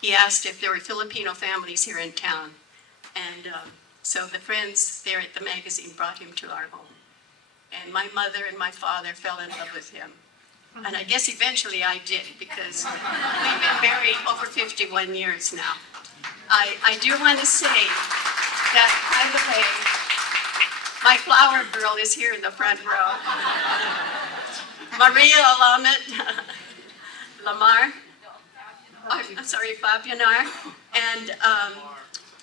He asked if there were Filipino families here in town, and so the friends there at the magazine brought him to our home. And my mother and my father fell in love with him. And I guess eventually I did, because we've been married over 51 years now. I do want to say that, by the way, my flower girl is here in the front row. Maria Alamet Lamar. I'm sorry, Fabianar. And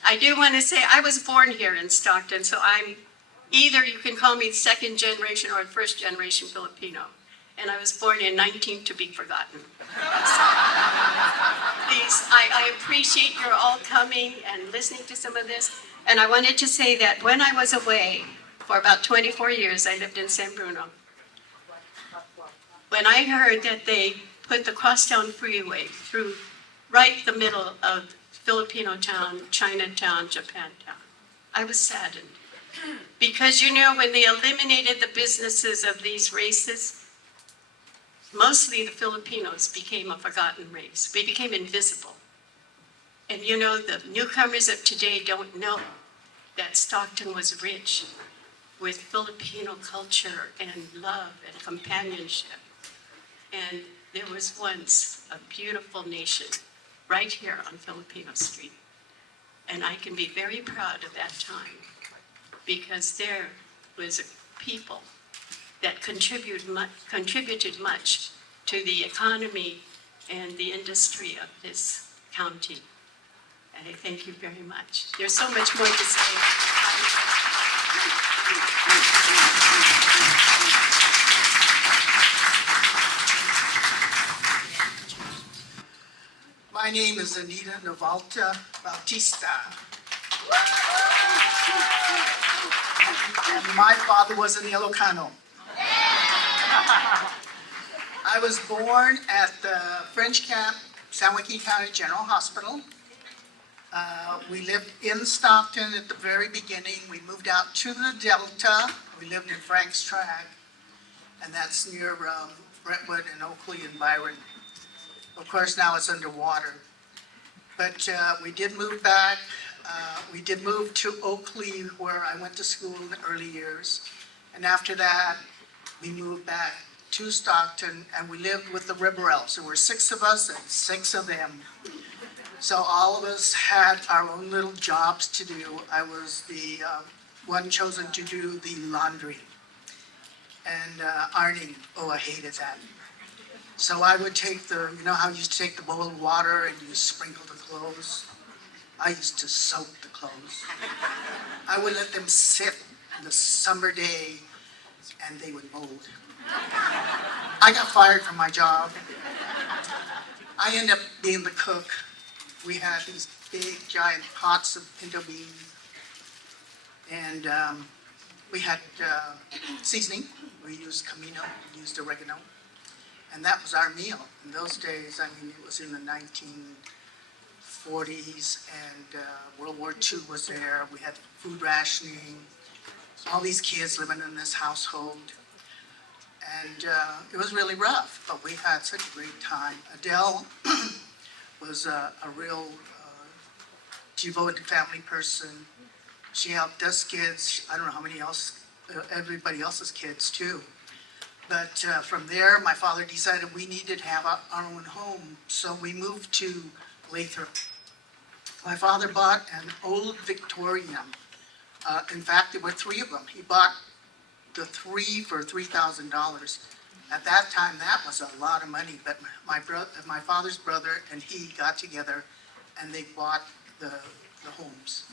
I do want to say I was born here in Stockton, so I'm either you can call me second generation or first generation Filipino. And I was born in 19 to be forgotten. Please, I appreciate your all coming and listening to some of this. And I wanted to say that when I was away for about 24 years, I lived in San Bruno. When I heard that they put the Crosstown Freeway through right the middle of Filipino town, Chinatown, Japantown, I was saddened. Because you know, when they eliminated the businesses of these races, mostly the Filipinos became a forgotten race. We became invisible. And you know, the newcomers of today don't know that Stockton was rich with Filipino culture and love and companionship. And there was once a beautiful nation right here on Filipino Street. And I can be very proud of that time because there was a people that contributed much to the economy and the industry of this county. And I thank you very much. There's so much more to say. My name is Anita Navalta Bautista. And my father was an Ilocano. I was born at the French Camp, San Joaquin County General Hospital. We lived in Stockton at the very beginning. We moved out to the Delta. We lived in Frank's Track, and that's near Brentwood and Oakley and Byron. Of course, now it's underwater. But we did move back. We did move to Oakley, where I went to school in the early years. And after that, we moved back to Stockton, and we lived with the Ribberells. There were 6 of us and 6 of them. So all of us had our own little jobs to do. I was the one chosen to do the laundry and ironing. Oh, I hated that. So I would take you know how you used to take the bowl of water and you sprinkle the clothes? I used to soak the clothes. I would let them sit in the summer day and they would mold. I got fired from my job. I ended up being the cook. We had these big giant pots of pinto beans. And we had seasoning. We used comino, we used oregano. And that was our meal. In those days, I mean, it was in the 1940s, and World War II was there. We had food rationing, all these kids living in this household. And it was really rough, but we had such a great time. Adele was a real devoted family person. She helped us kids. I don't know how many else, everybody else's kids too. But from there, my father decided we needed to have our own home, so we moved to Lathrop. My father bought an old Victorian. In fact, there were 3 of them. He bought the 3 for $3,000. At that time, that was a lot of money, but my father's brother and he got together and they bought the homes.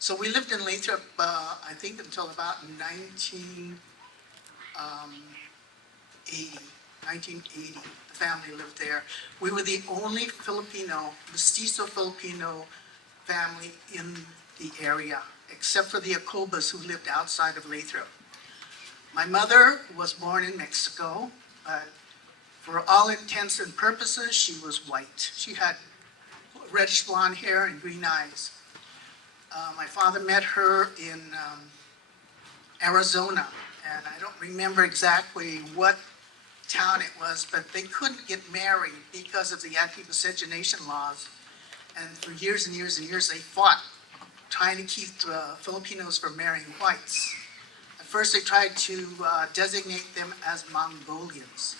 So we lived in Lathrop, I think until about 1980. The family lived there. We were the only Filipino, mestizo Filipino family in the area, except for the Acobas who lived outside of Lathrop. My mother was born in Mexico, but for all intents and purposes, she was white. She had reddish blonde hair and green eyes. My father met her in Arizona, and I don't remember exactly what town it was, but they couldn't get married because of the anti-miscegenation laws. And for years and years and years, they fought trying to keep Filipinos from marrying whites. At first, they tried to designate them as Mongolians,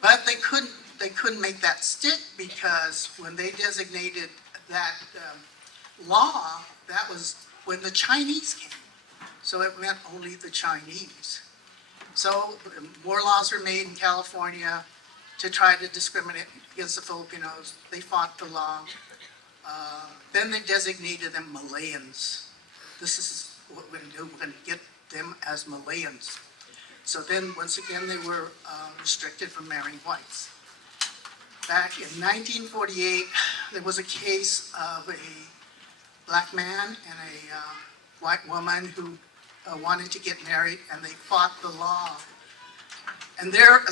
but they couldn't make that stick because when they designated that law, that was when the Chinese came. So it meant only the Chinese. So more laws were made in California to try to discriminate against the Filipinos. They fought the law. Then they designated them Malayans. This is what we're going to do. We're going to get them as Malayans. So then, once again, they were restricted from marrying whites. Back in 1948, there was a case of a black man and a white woman who wanted to get married, and they fought the law. And their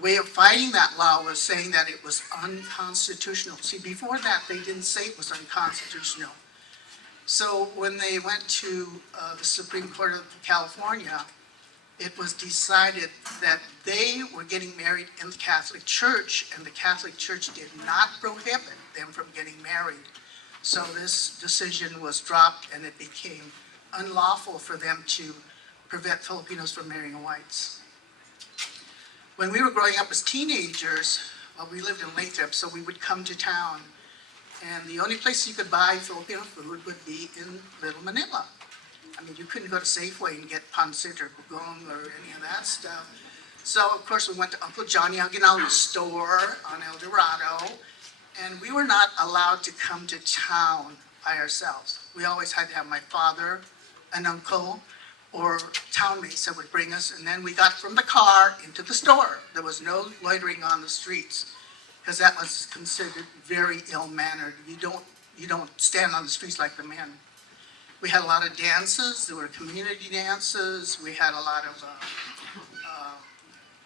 way of fighting that law was saying that it was unconstitutional. See, before that, they didn't say it was unconstitutional. So when they went to the Supreme Court of California, it was decided that they were getting married in the Catholic Church, and the Catholic Church did not prohibit them from getting married. So this decision was dropped, and it became unlawful for them to prevent Filipinos from marrying whites. When we were growing up as teenagers, well, we lived in Lathrop, so we would come to town, and the only place you could buy Filipino food would be in Little Manila. I mean, you couldn't go to Safeway and get pancit or bugong or any of that stuff. So, of course, we went to Uncle Johnny Aguinaldo's store on El Dorado, and we were not allowed to come to town by ourselves. We always had to have my father, an uncle, or townmates that would bring us, and then we got from the car into the store. There was no loitering on the streets, because that was considered very ill-mannered. You don't stand on the streets like the men. We had a lot of dances. There were community dances. We had a lot of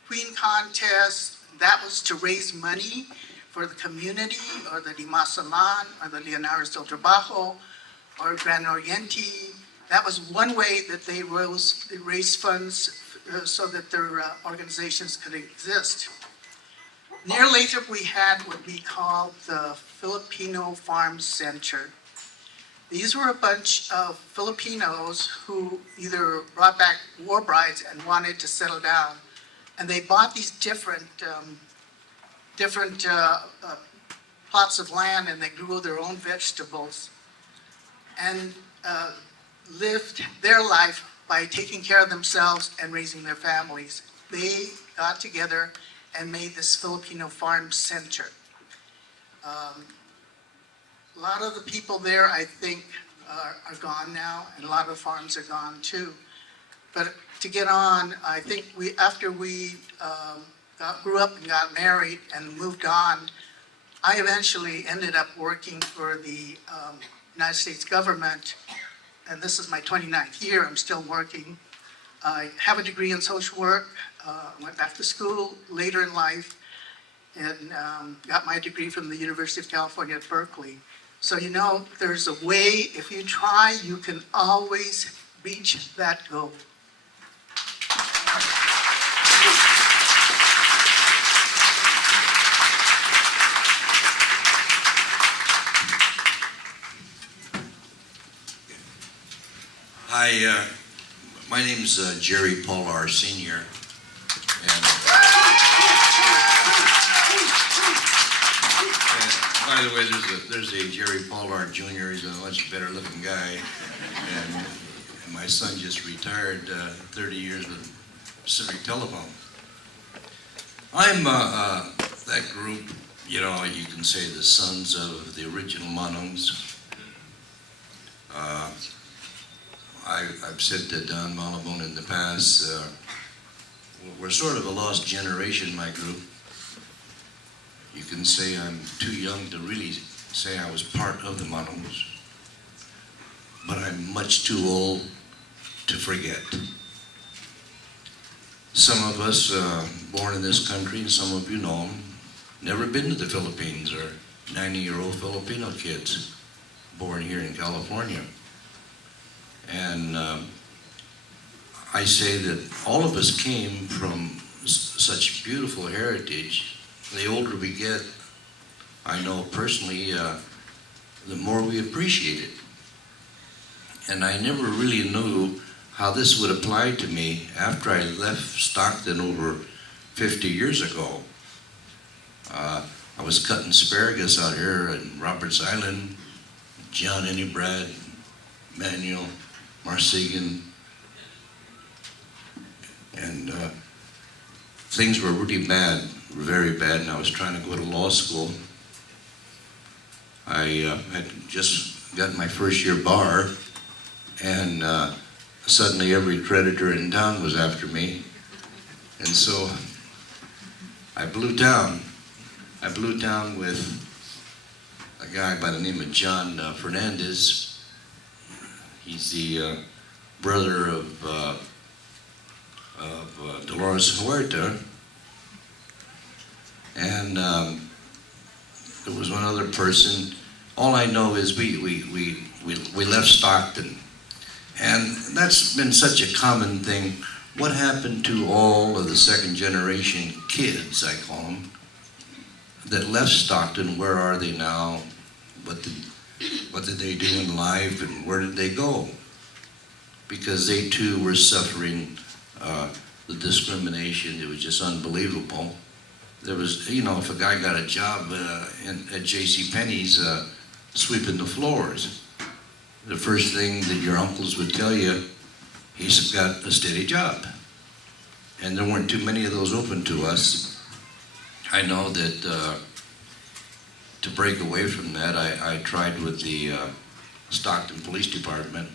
queen contests. That was to raise money for the community, or the Dimasalan, or the Leonares del Trabajo, or Gran Oriente. That was one way that they raised funds so that their organizations could exist. Near Lathrop, we had what we called the Filipino Farm Center. These were a bunch of Filipinos who either brought back war brides and wanted to settle down. And they bought these different plots of land, and they grew their own vegetables and lived their life by taking care of themselves and raising their families. They got together and made this Filipino Farm Center. A lot of the people there, I think, are gone now, and a lot of the farms are gone too. But to get on, I think after we grew up and got married and moved on, I eventually ended up working for the United States government, and this is my 29th year. I'm still working. I have a degree in social work, went back to school later in life, and got my degree from the University of California at Berkeley. So you know, there's a way, if you try, you can always reach that goal. Hi, my name's Jerry Polar Sr. And by the way, there's a Jerry Polar Jr. He's a much better looking guy. And my son just retired 30 years with Pacific Telephone. I'm that group, you know, you can say the sons of the original Manongs. I've said to Don Malabon in the past, we're sort of a lost generation, my group. You can say I'm too young to really say I was part of the Manongs, but I'm much too old to forget. Some of us born in this country, and some of you know them, never been to the Philippines, or 90-year-old Filipino kids born here in California. And I say that all of us came from such beautiful heritage. The older we get, I know personally, the more we appreciate it. And I never really knew how this would apply to me after I left Stockton over 50 years ago. I was cutting asparagus out here in Roberts Island. John Brad, Manuel, Marsigan, and things were really bad, very bad, and I was trying to go to law school. I had just got my first year bar, and suddenly every creditor in town was after me, and so I blew down. I blew down with a guy by the name of John Fernandez. He's the brother of Dolores Huerta, and there was one other person. All I know is we we left Stockton. And that's been such a common thing. What happened to all of the second generation kids, I call them, that left Stockton? Where are they now? What did they do in life, and where did they go? Because they too were suffering the discrimination. It was just unbelievable. There was, if a guy got a job at J.C. Penney's sweeping the floors, the first thing that your uncles would tell you, he's got a steady job. And there weren't too many of those open to us. I know that to break away from that, I tried with the Stockton Police Department,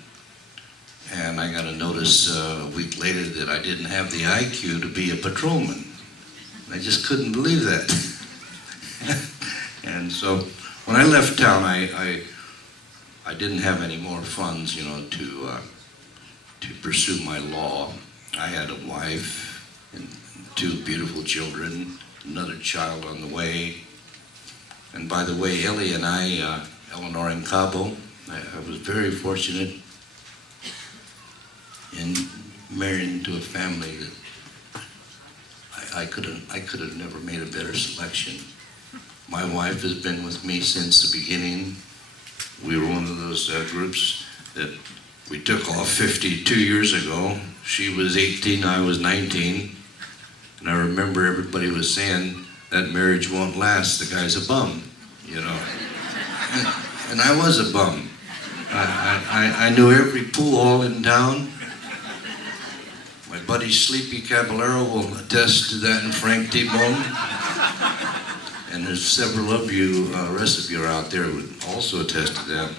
and I got a notice a week later that I didn't have the IQ to be a patrolman. I just couldn't believe that. And so when I left town, I didn't have any more funds, to pursue my law. I had a wife and 2 beautiful children, another child on the way. And by the way, Ellie and I, Eleanor and Cabo, I was very fortunate in marrying into a family that I could have never made a better selection. My wife has been with me since the beginning. We were one of those groups that we took off 52 years ago. She was 18, I was 19. And I remember everybody was saying, that marriage won't last, the guy's a bum, And I was a bum. I knew every pool hall in town. My buddy Sleepy Caballero will attest to that, and Frank T-Bone. And there's several of you, rest of you are out there who would also attest to that.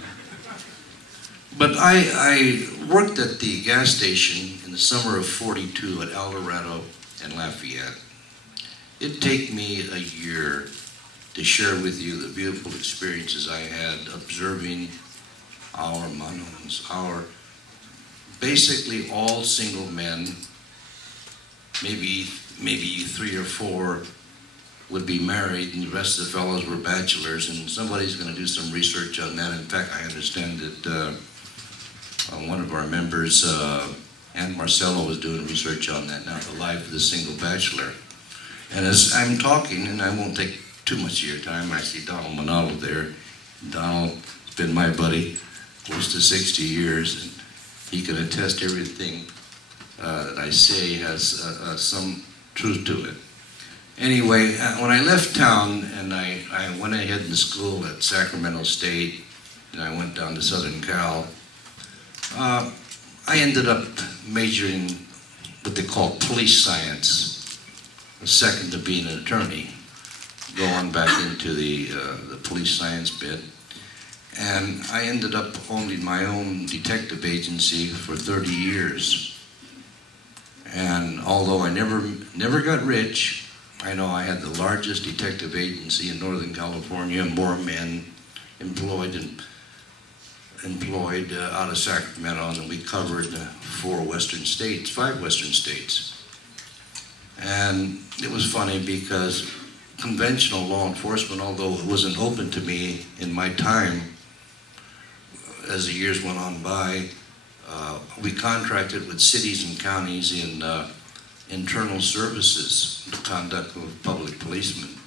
But I worked at the gas station in the summer of '42 at El Dorado and Lafayette. It'd take me a year to share with you the beautiful experiences I had observing our manons, our basically all single men, maybe 3 or 4 would be married, and the rest of the fellows were bachelors, and somebody's going to do some research on that. In fact, I understand that one of our members, Aunt Marcelo, was doing research on that now, the life of the single bachelor. And as I'm talking, and I won't take too much of your time, I see Donald Manalo there. Donald's been my buddy close to 60 years, and he can attest everything that I say has some truth to it. Anyway, when I left town and I went ahead in school at Sacramento State, and I went down to Southern Cal, I ended up majoring what they call police science, second to being an attorney, going back into the police science bit. And I ended up owning my own detective agency for 30 years. And although I never got rich, I know I had the largest detective agency in Northern California, more men employed out of Sacramento, and we covered 5 western states. And it was funny because conventional law enforcement, although it wasn't open to me in my time, as the years went on by, we contracted with cities and counties in internal services, the conduct of public policemen.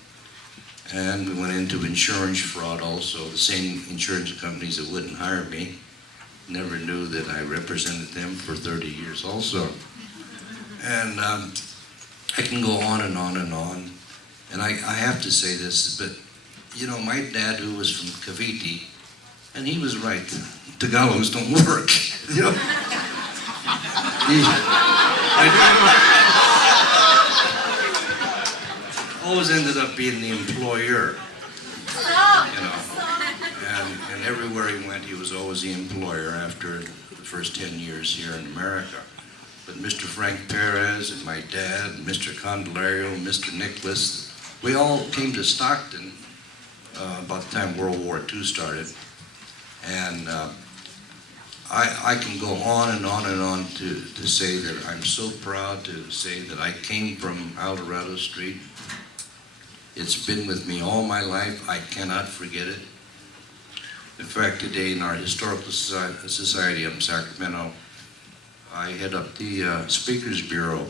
And we went into insurance fraud also. The same insurance companies that wouldn't hire me never knew that I represented them for 30 years also. And I can go on and on and on. And I have to say this, but my dad, who was from Cavite, and he was right, Tagalos don't work. Always ended up being the employer, and everywhere he went, he was always the employer after the first 10 years here in America. But Mr. Frank Perez and my dad, Mr. Candelario, Mr. Nicholas, we all came to Stockton about the time World War II started. And I can go on and on and on to say that I'm so proud to say that I came from El Dorado Street. It's been with me all my life. I cannot forget it. In fact, today in our Historical Society of Sacramento, I head up the Speakers Bureau,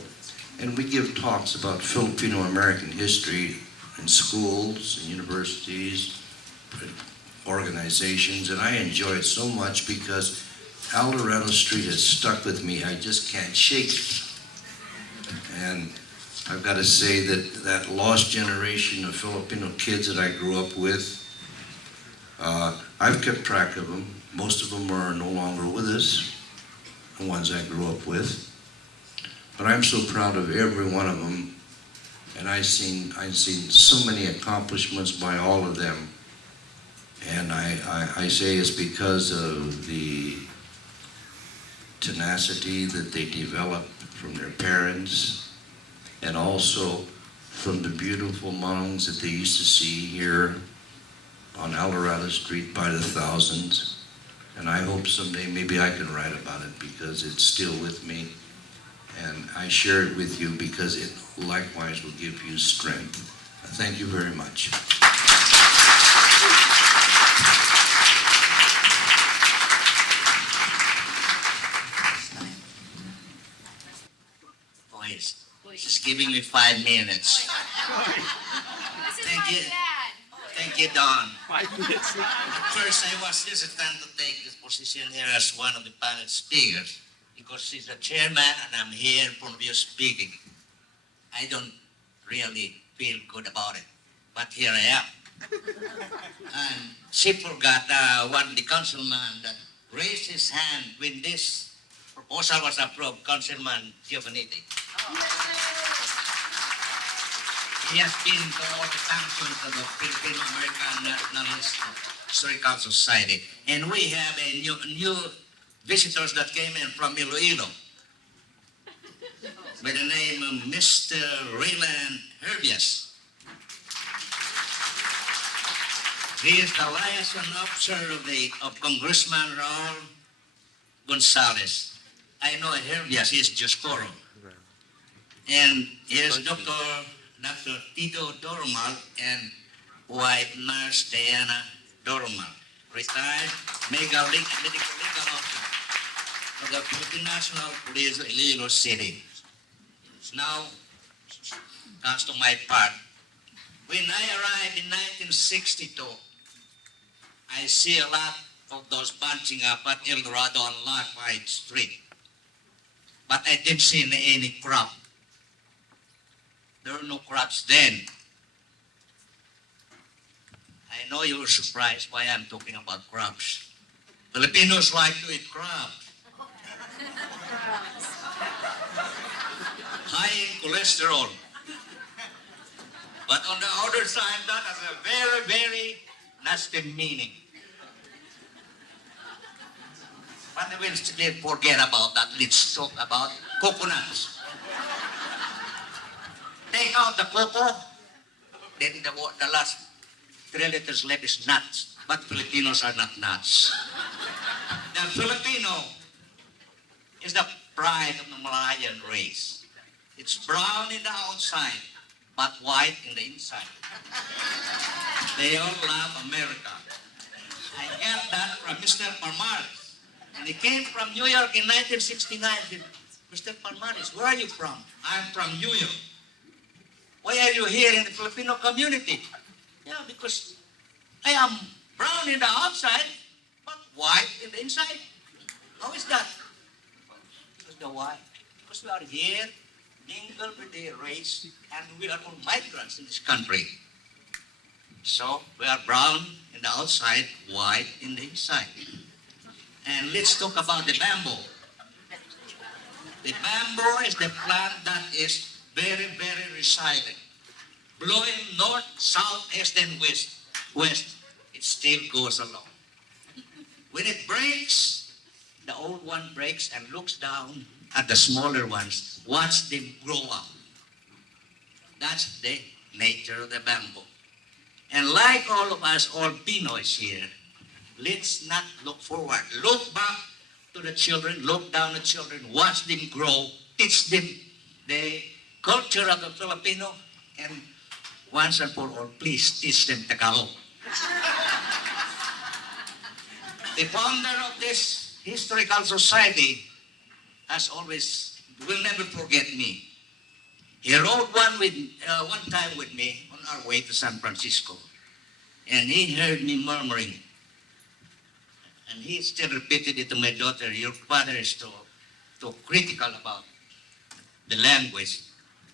and we give talks about Filipino-American history in schools and universities, organizations, and I enjoy it so much because El Dorado Street has stuck with me. I just can't shake it. And I've got to say that that lost generation of Filipino kids that I grew up with, I've kept track of them. Most of them are no longer with us, the ones I grew up with. But I'm so proud of every one of them, and I've seen so many accomplishments by all of them. And I say it's because of the tenacity that they developed from their parents, and also from the beautiful mounds that they used to see here on El Dorado Street by the thousands. And I hope someday maybe I can write about it because it's still with me. And I share it with you because it likewise will give you strength. Thank you very much. Boys, just giving me 5 minutes. Thank you. Thank you, Don. 5 minutes. At first, I was hesitant to take this position here as one of the panel speakers because she's the chairman and I'm here in front of you speaking. I don't really feel good about it, but here I am. And she forgot one of the councilman that raised his hand when this proposal was approved, Councilman Giovannitti. He has been to all the functions of the Filipino-American National Historical Society. And we have a new visitors that came in from Iloilo by the name of Mr. Raylan Herbias. He is the liaison officer of Congressman Raul Gonzalez. I know Herbias, he is Dioscoro. And here's Dr. Tito Doromal and wife nurse Diana Doromal, retired medical legal officer of the Philippine National Police, Iloilo City. Now, comes to my part. When I arrived in 1962, I see a lot of those bunching up at El Dorado on Lafayette Street. But I didn't see any crop. There were no crops then. I know you were surprised why I'm talking about crops. Filipinos like to eat crabs. High in cholesterol. But on the other side, that has a very, very nasty meaning. But we'll still forget about that. Let's talk about coconuts. Take out the cocoa, then the last 3 letters left is nuts. But Filipinos are not nuts. The Filipino is the pride of the Malayan race. It's brown in the outside, but white in the inside. They all love America. I got that from Mr. Palmares. And he came from New York in 1969. Mr. Palmares, where are you from? I'm from New York. Why are you here in the Filipino community? Yeah, because I am brown in the outside, but white in the inside. How is that? Because the white. Because we are here, mingled with the race, and we are all migrants in this country. So we are brown in the outside, white in the inside. And let's talk about the bamboo. The bamboo is the plant that is very, very resilient. Blowing north, south, east, and west, it still goes along. When it breaks, the old one breaks and looks down at the smaller ones, watch them grow up. That's the nature of the bamboo. And like all of us, all Pinoys here, let's not look forward. Look back to the children, look down at children, watch them grow, teach them the culture of the Filipino, and once and for all, please teach them Tagalog. the founder of this historical society has always, will never forget me. He rode one time with me on our way to San Francisco, and he heard me murmuring, and he still repeated it to my daughter, your father is too critical about the language.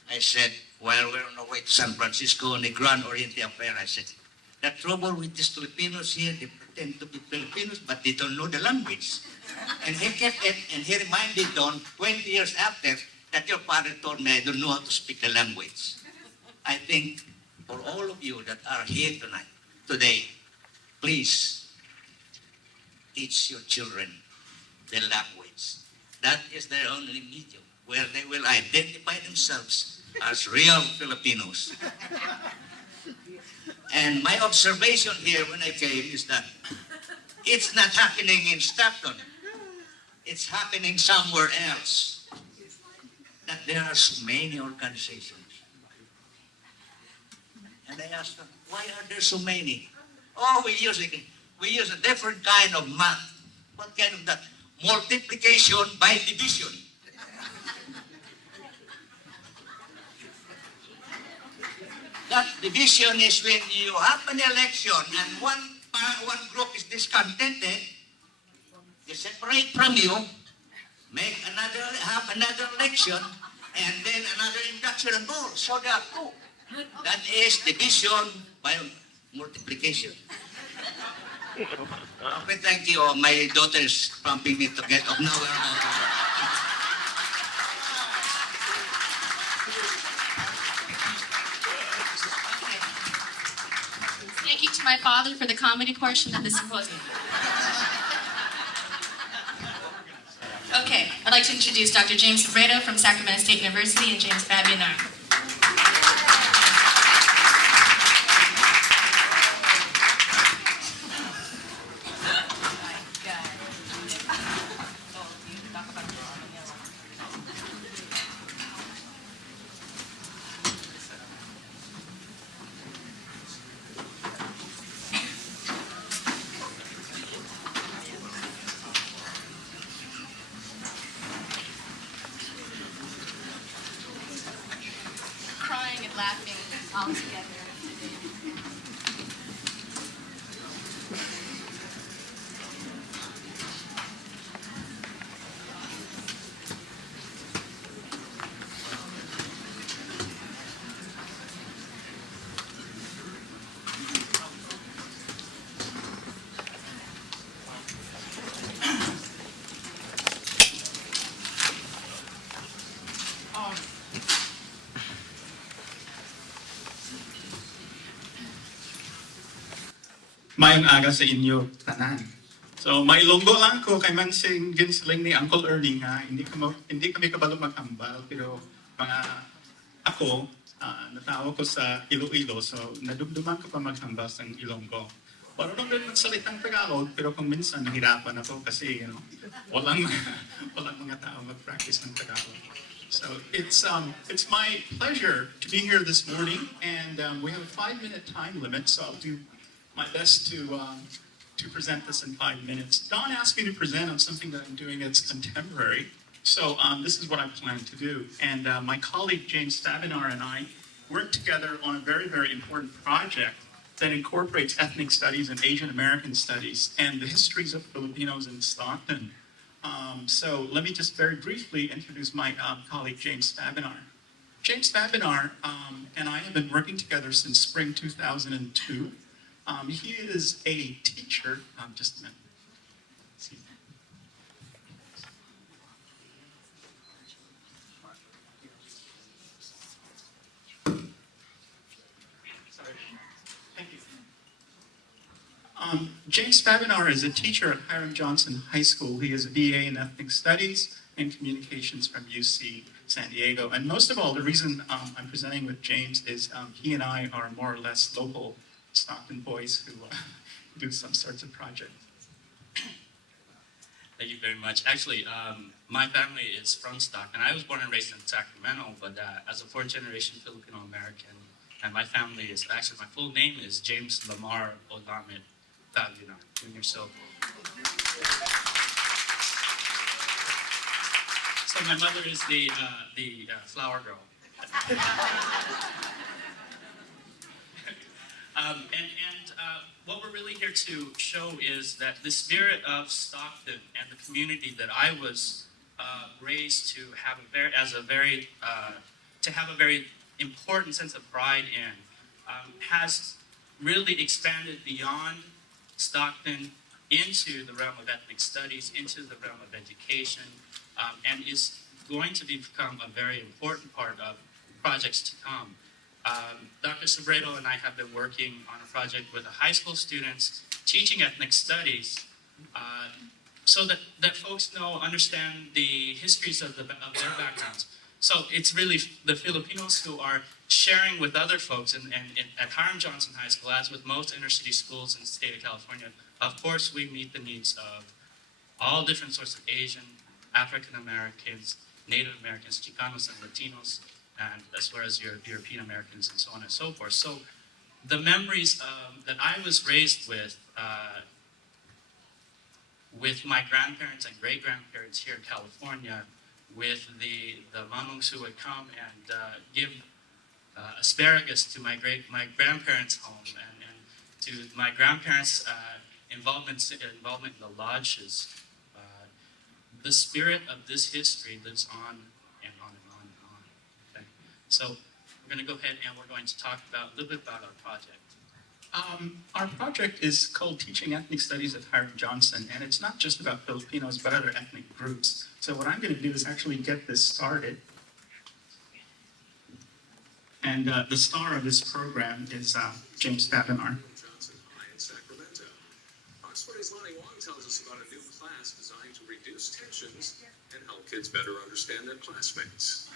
I said, while we're on our way to San Francisco on the Grand Oriente Affair, I said, the trouble with these Filipinos here, they pretend to be Filipinos, but they don't know the language. And he kept it, and he reminded Don 20 years after that your father told me I don't know how to speak the language. I think for all of you that are here today, please teach your children the language. That is their only medium where they will identify themselves as real Filipinos. And my observation here when I came is that it's not happening in Stockton. It's happening somewhere else. That there are so many organizations. And I asked them, why are there so many? Oh, we use a different kind of math. What kind of that? Multiplication by division. That division is when you have an election and one group is discontented, they separate from you, have another election, and then another induction and goal. So there are two. That is division by multiplication. Okay, thank you. My daughter is prompting me to get up now. Thank you to my father for the comedy portion of the symposium. Okay, I'd like to introduce Dr. James Sobredo from Sacramento State University and James Fabianar. Crying and laughing all together. Mayong aga sa inyo, tanan. So, mailonggo lang ko kay Mansing ginsiling ni Uncle Ernie nga, hindi kami kabalo mag-ambal, pero ako, natawa ko sa Iloilo, so nadumduman ko pa mag-ambal sa Ilonggo. Marunong din magsalitang Tagalog, pero kung minsan nahirapan ako kasi, walang mga tao mag-practice ng Tagalog. So it's my pleasure to be here this morning, and we have a 5-minute time limit, so I'll do my best to present this in 5 minutes. Don asked me to present on something that I'm doing that's contemporary, so this is what I plan to do. And my colleague James Fabianar and I worked together on a very, very important project that incorporates ethnic studies and Asian American studies and the histories of Filipinos in Stockton. So let me just very briefly introduce my colleague James Fabianar. James Fabianar and I have been working together since spring 2002. He is a teacher. Just a minute. Sorry. Thank you. James Fabianar is a teacher at Hiram Johnson High School. He is a BA in Ethnic Studies and Communications from UC San Diego. And most of all, the reason I'm presenting with James is he and I are more or less local Stockton boys who do some sorts of projects. Thank you very much. Actually, my family is from Stockton. I was born and raised in Sacramento, but as a fourth-generation Filipino-American, and my family is, actually my full name is James Lamar Olamit Fabianar Jr. So So my mother is the flower girl. What we're really here to show is that the spirit of Stockton and the community that I was raised to have to have a very important sense of pride in has really expanded beyond Stockton into the realm of ethnic studies, into the realm of education, and is going to become a very important part of projects to come. Dr. Sobredo and I have been working on a project with the high school students teaching ethnic studies so that folks understand the histories of their backgrounds. So it's really the Filipinos who are sharing with other folks, and at Hiram Johnson High School, as with most inner city schools in the state of California, of course we meet the needs of all different sorts of Asian, African Americans, Native Americans, Chicanos and Latinos, and as well as European Americans and so on and so forth. So the memories that I was raised with my grandparents and great-grandparents here in California, with the Manungs who would come and give asparagus to my grandparents' home, and to my grandparents' involvement in the lodges. The spirit of this history lives on and on and on and on. Okay? So we're going to go ahead and we're going to talk a little bit about our project. Our project is called Teaching Ethnic Studies at Hiram Johnson, and it's not just about Filipinos, but other ethnic groups. So what I'm going to do is actually get this started. And the star of this program is James Fabinar. Johnson High in Sacramento. Fox 40's Lonnie Wong tells us about a new class designed to reduce tensions and help kids better understand their classmates.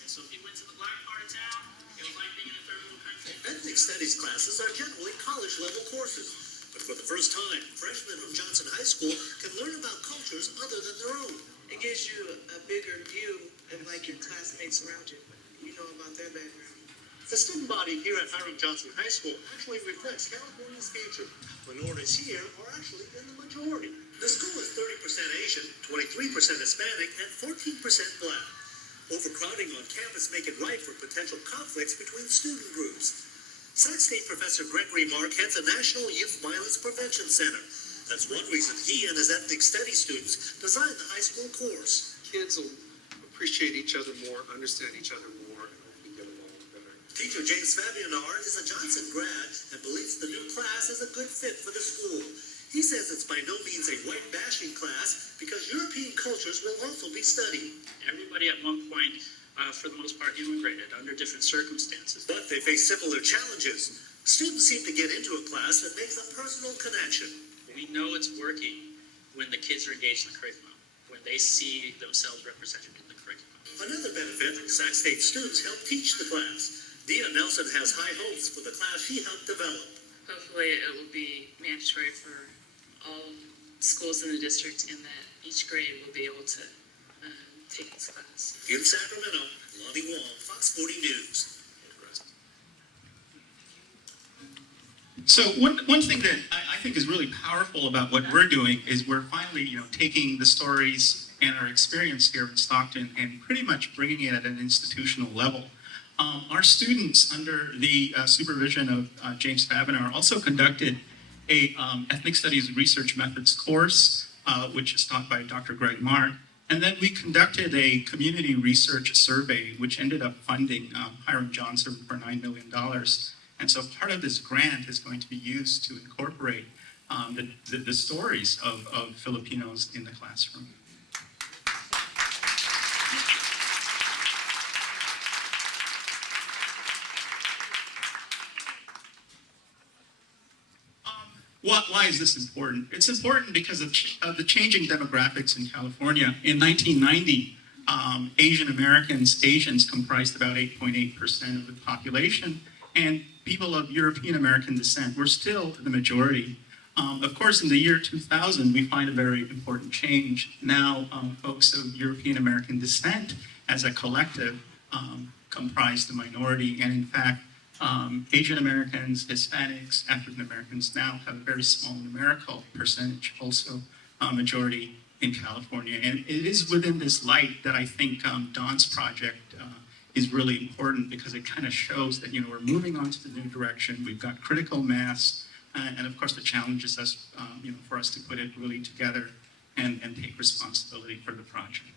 And so if you went to the black part of town, it was like being in a third world country. Ethnic studies classes are generally college-level courses, but for the first time, freshmen from Johnson High School can learn about cultures other than their own. It gives you a bigger view of like your classmates around you. You know about their background. The student body here at Hiram Johnson High School actually reflects California's future. Minorities here are actually in the majority. The school is 30% Asian, 23% Hispanic, and 14% Black. Overcrowding on campus make it ripe for potential conflicts between student groups. Sac State Professor Gregory Mark heads a National Youth Violence Prevention Center. That's one reason he and his ethnic studies students designed the high school course. Kids will appreciate each other more, understand each other more, and hopefully get along better. Teacher James Fabianar is a Johnson grad and believes the new class is a good fit for the school. He says it's by no means a white bashing class because European cultures will also be studied. Everybody at one point, for the most part, immigrated under different circumstances. But they face similar challenges. Students seem to get into a class that makes a personal connection. We know it's working when the kids are engaged in the curriculum, when they see themselves represented in the curriculum. Another benefit, Sac State students help teach the class. Dia Nelson has high hopes for the class she helped develop. Hopefully it will be mandatory for all schools in the district, and that each grade will be able to take this class. In Sacramento, Lonnie Wong, Fox 40 News. So one thing that I think is really powerful about what we're doing is we're finally, taking the stories and our experience here in Stockton and pretty much bringing it at an institutional level. Our students, under the supervision of James Fabinar, also conducted a ethnic studies research methods course, which is taught by Dr. Greg Mark. And then we conducted a community research survey, which ended up funding Hiram Johnson for $9 million. And so part of this grant is going to be used to incorporate the stories of Filipinos in the classroom. Why is this important? It's important because of the changing demographics in California. In 1990, Asians comprised about 8.8% of the population, and people of European American descent were still the majority. Of course, in the year 2000, we find a very important change. Now, folks of European American descent as a collective comprise the minority, and in fact, Asian Americans, Hispanics, African Americans now have a very small numerical percentage, also majority in California. And it is within this light that I think Don's project is really important, because it kind of shows that, we're moving on to the new direction. We've got critical mass, and of course the challenge is us, for us to put it really together and take responsibility for the project.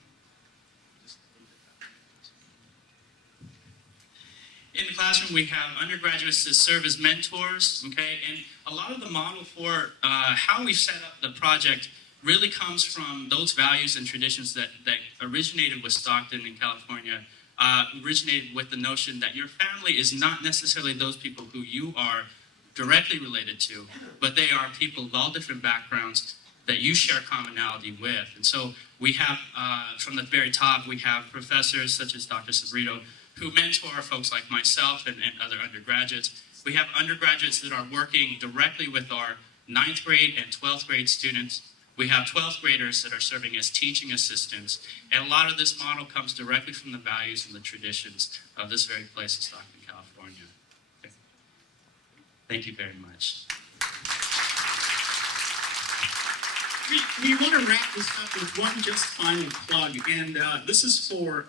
In the classroom, we have undergraduates that serve as mentors, okay? And a lot of the model for how we set up the project really comes from those values and traditions that originated with Stockton in California, originated with the notion that your family is not necessarily those people who you are directly related to, but they are people of all different backgrounds that you share commonality with. And so we have, from the very top, we have professors such as Dr. Sabrito, who mentor folks like myself and other undergraduates. We have undergraduates that are working directly with our 9th grade and 12th grade students. We have 12th graders that are serving as teaching assistants. And a lot of this model comes directly from the values and the traditions of this very place in Stockton, California. Okay. Thank you very much. We want to wrap this up with one just final plug, and this is for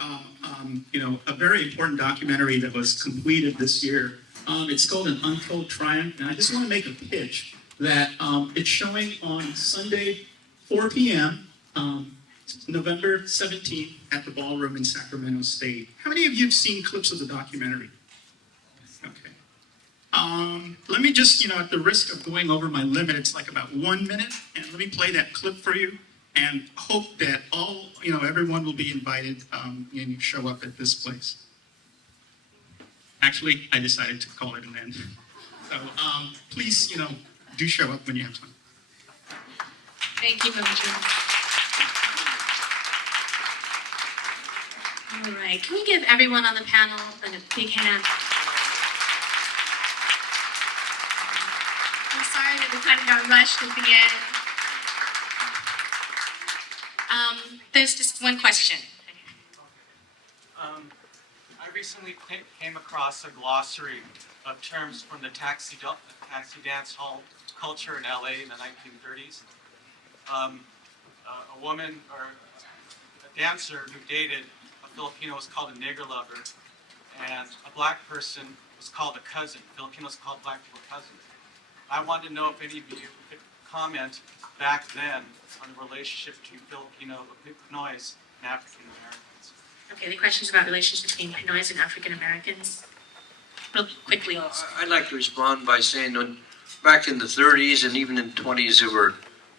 a very important documentary that was completed this year. It's called An Untold Triumph, and I just want to make a pitch that it's showing on Sunday, 4 p.m., November 17th at the Ballroom in Sacramento State. How many of you have seen clips of the documentary? Okay. Let me just, at the risk of going over my limit, it's like about 1 minute, and let me play that clip for you, and hope that everyone will be invited and you show up at this place. Actually, I decided to call it an end. So please, do show up when you have time. Thank you, Mildred. All right, can we give everyone on the panel a big hand? I'm sorry that we kind of got rushed at the end. There's just one question. I recently came across a glossary of terms from the taxi dance hall culture in LA in the 1930s. A woman or a dancer who dated a Filipino was called a nigger lover, and a black person was called a cousin. Filipinos called black people cousins. I wanted to know if any of you could comment back then on the relationship between Pinoys and African Americans. Okay, the question's about relationships between Pinoys and African Americans. Real quickly. I'd like to respond by saying back in the 30s and even in the 20s, there were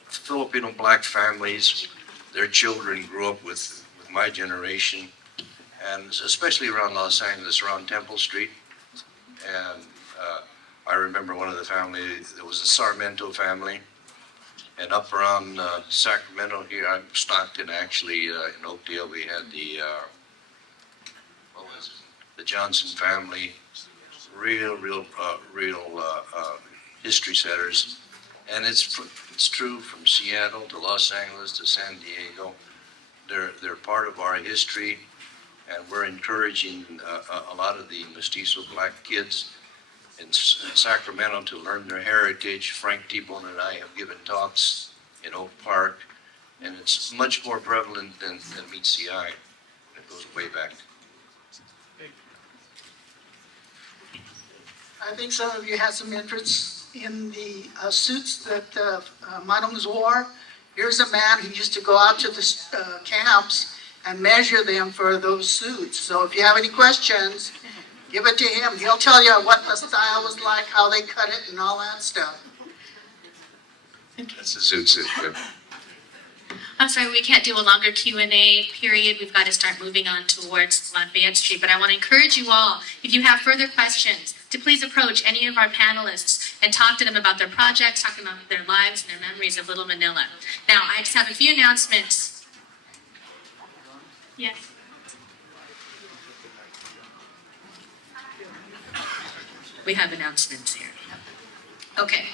Filipino black families. Their children grew up with my generation, and especially around Los Angeles, around Temple Street. And I remember one of the families, there was a Sarmiento family, and up around Sacramento here, Stockton actually, in Oakdale, we had the Johnson family, real history setters. And it's true from Seattle to Los Angeles to San Diego. They're part of our history, and we're encouraging a lot of the mestizo black kids in Sacramento to learn their heritage. Frank T-Bone and I have given talks in Oak Park, and it's much more prevalent than meets the eye. It goes way back. I think some of you had some interest in the suits that Madams wore. Here's a man who used to go out to the camps and measure them for those suits. So if you have any questions, give it to him. He'll tell you what the style was like, how they cut it, and all that stuff. That's a suit. I'm sorry, we can't do a longer Q&A period. We've got to start moving on towards Lafayette Street. But I want to encourage you all, if you have further questions, to please approach any of our panelists and talk to them about their projects, talk about their lives and their memories of Little Manila. Now, I just have a few announcements. Yes. We have announcements here. Okay.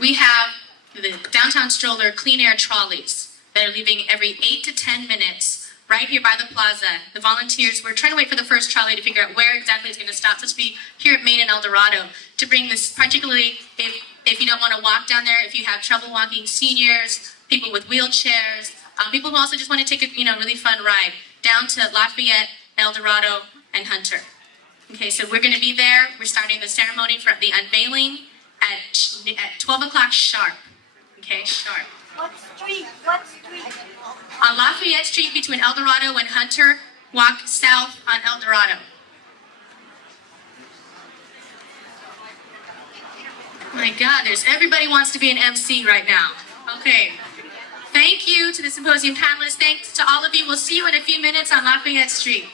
We have the downtown stroller clean air trolleys that are leaving every 8 to 10 minutes right here by the plaza. The volunteers, we're trying to wait for the first trolley to figure out where exactly it's going to stop. So it's be here at Main and El Dorado to bring this, particularly if you don't want to walk down there, if you have trouble walking, seniors, people with wheelchairs, people who also just want to take a really fun ride down to Lafayette, El Dorado, and Hunter. Okay, so we're going to be there. We're starting the ceremony for the unveiling at 12 o'clock sharp. Okay, sharp. What street? What street? On Lafayette Street between El Dorado and Hunter, walk south on El Dorado. My God, everybody wants to be an MC right now. Okay. Thank you to the symposium panelists. Thanks to all of you. We'll see you in a few minutes on Lafayette Street.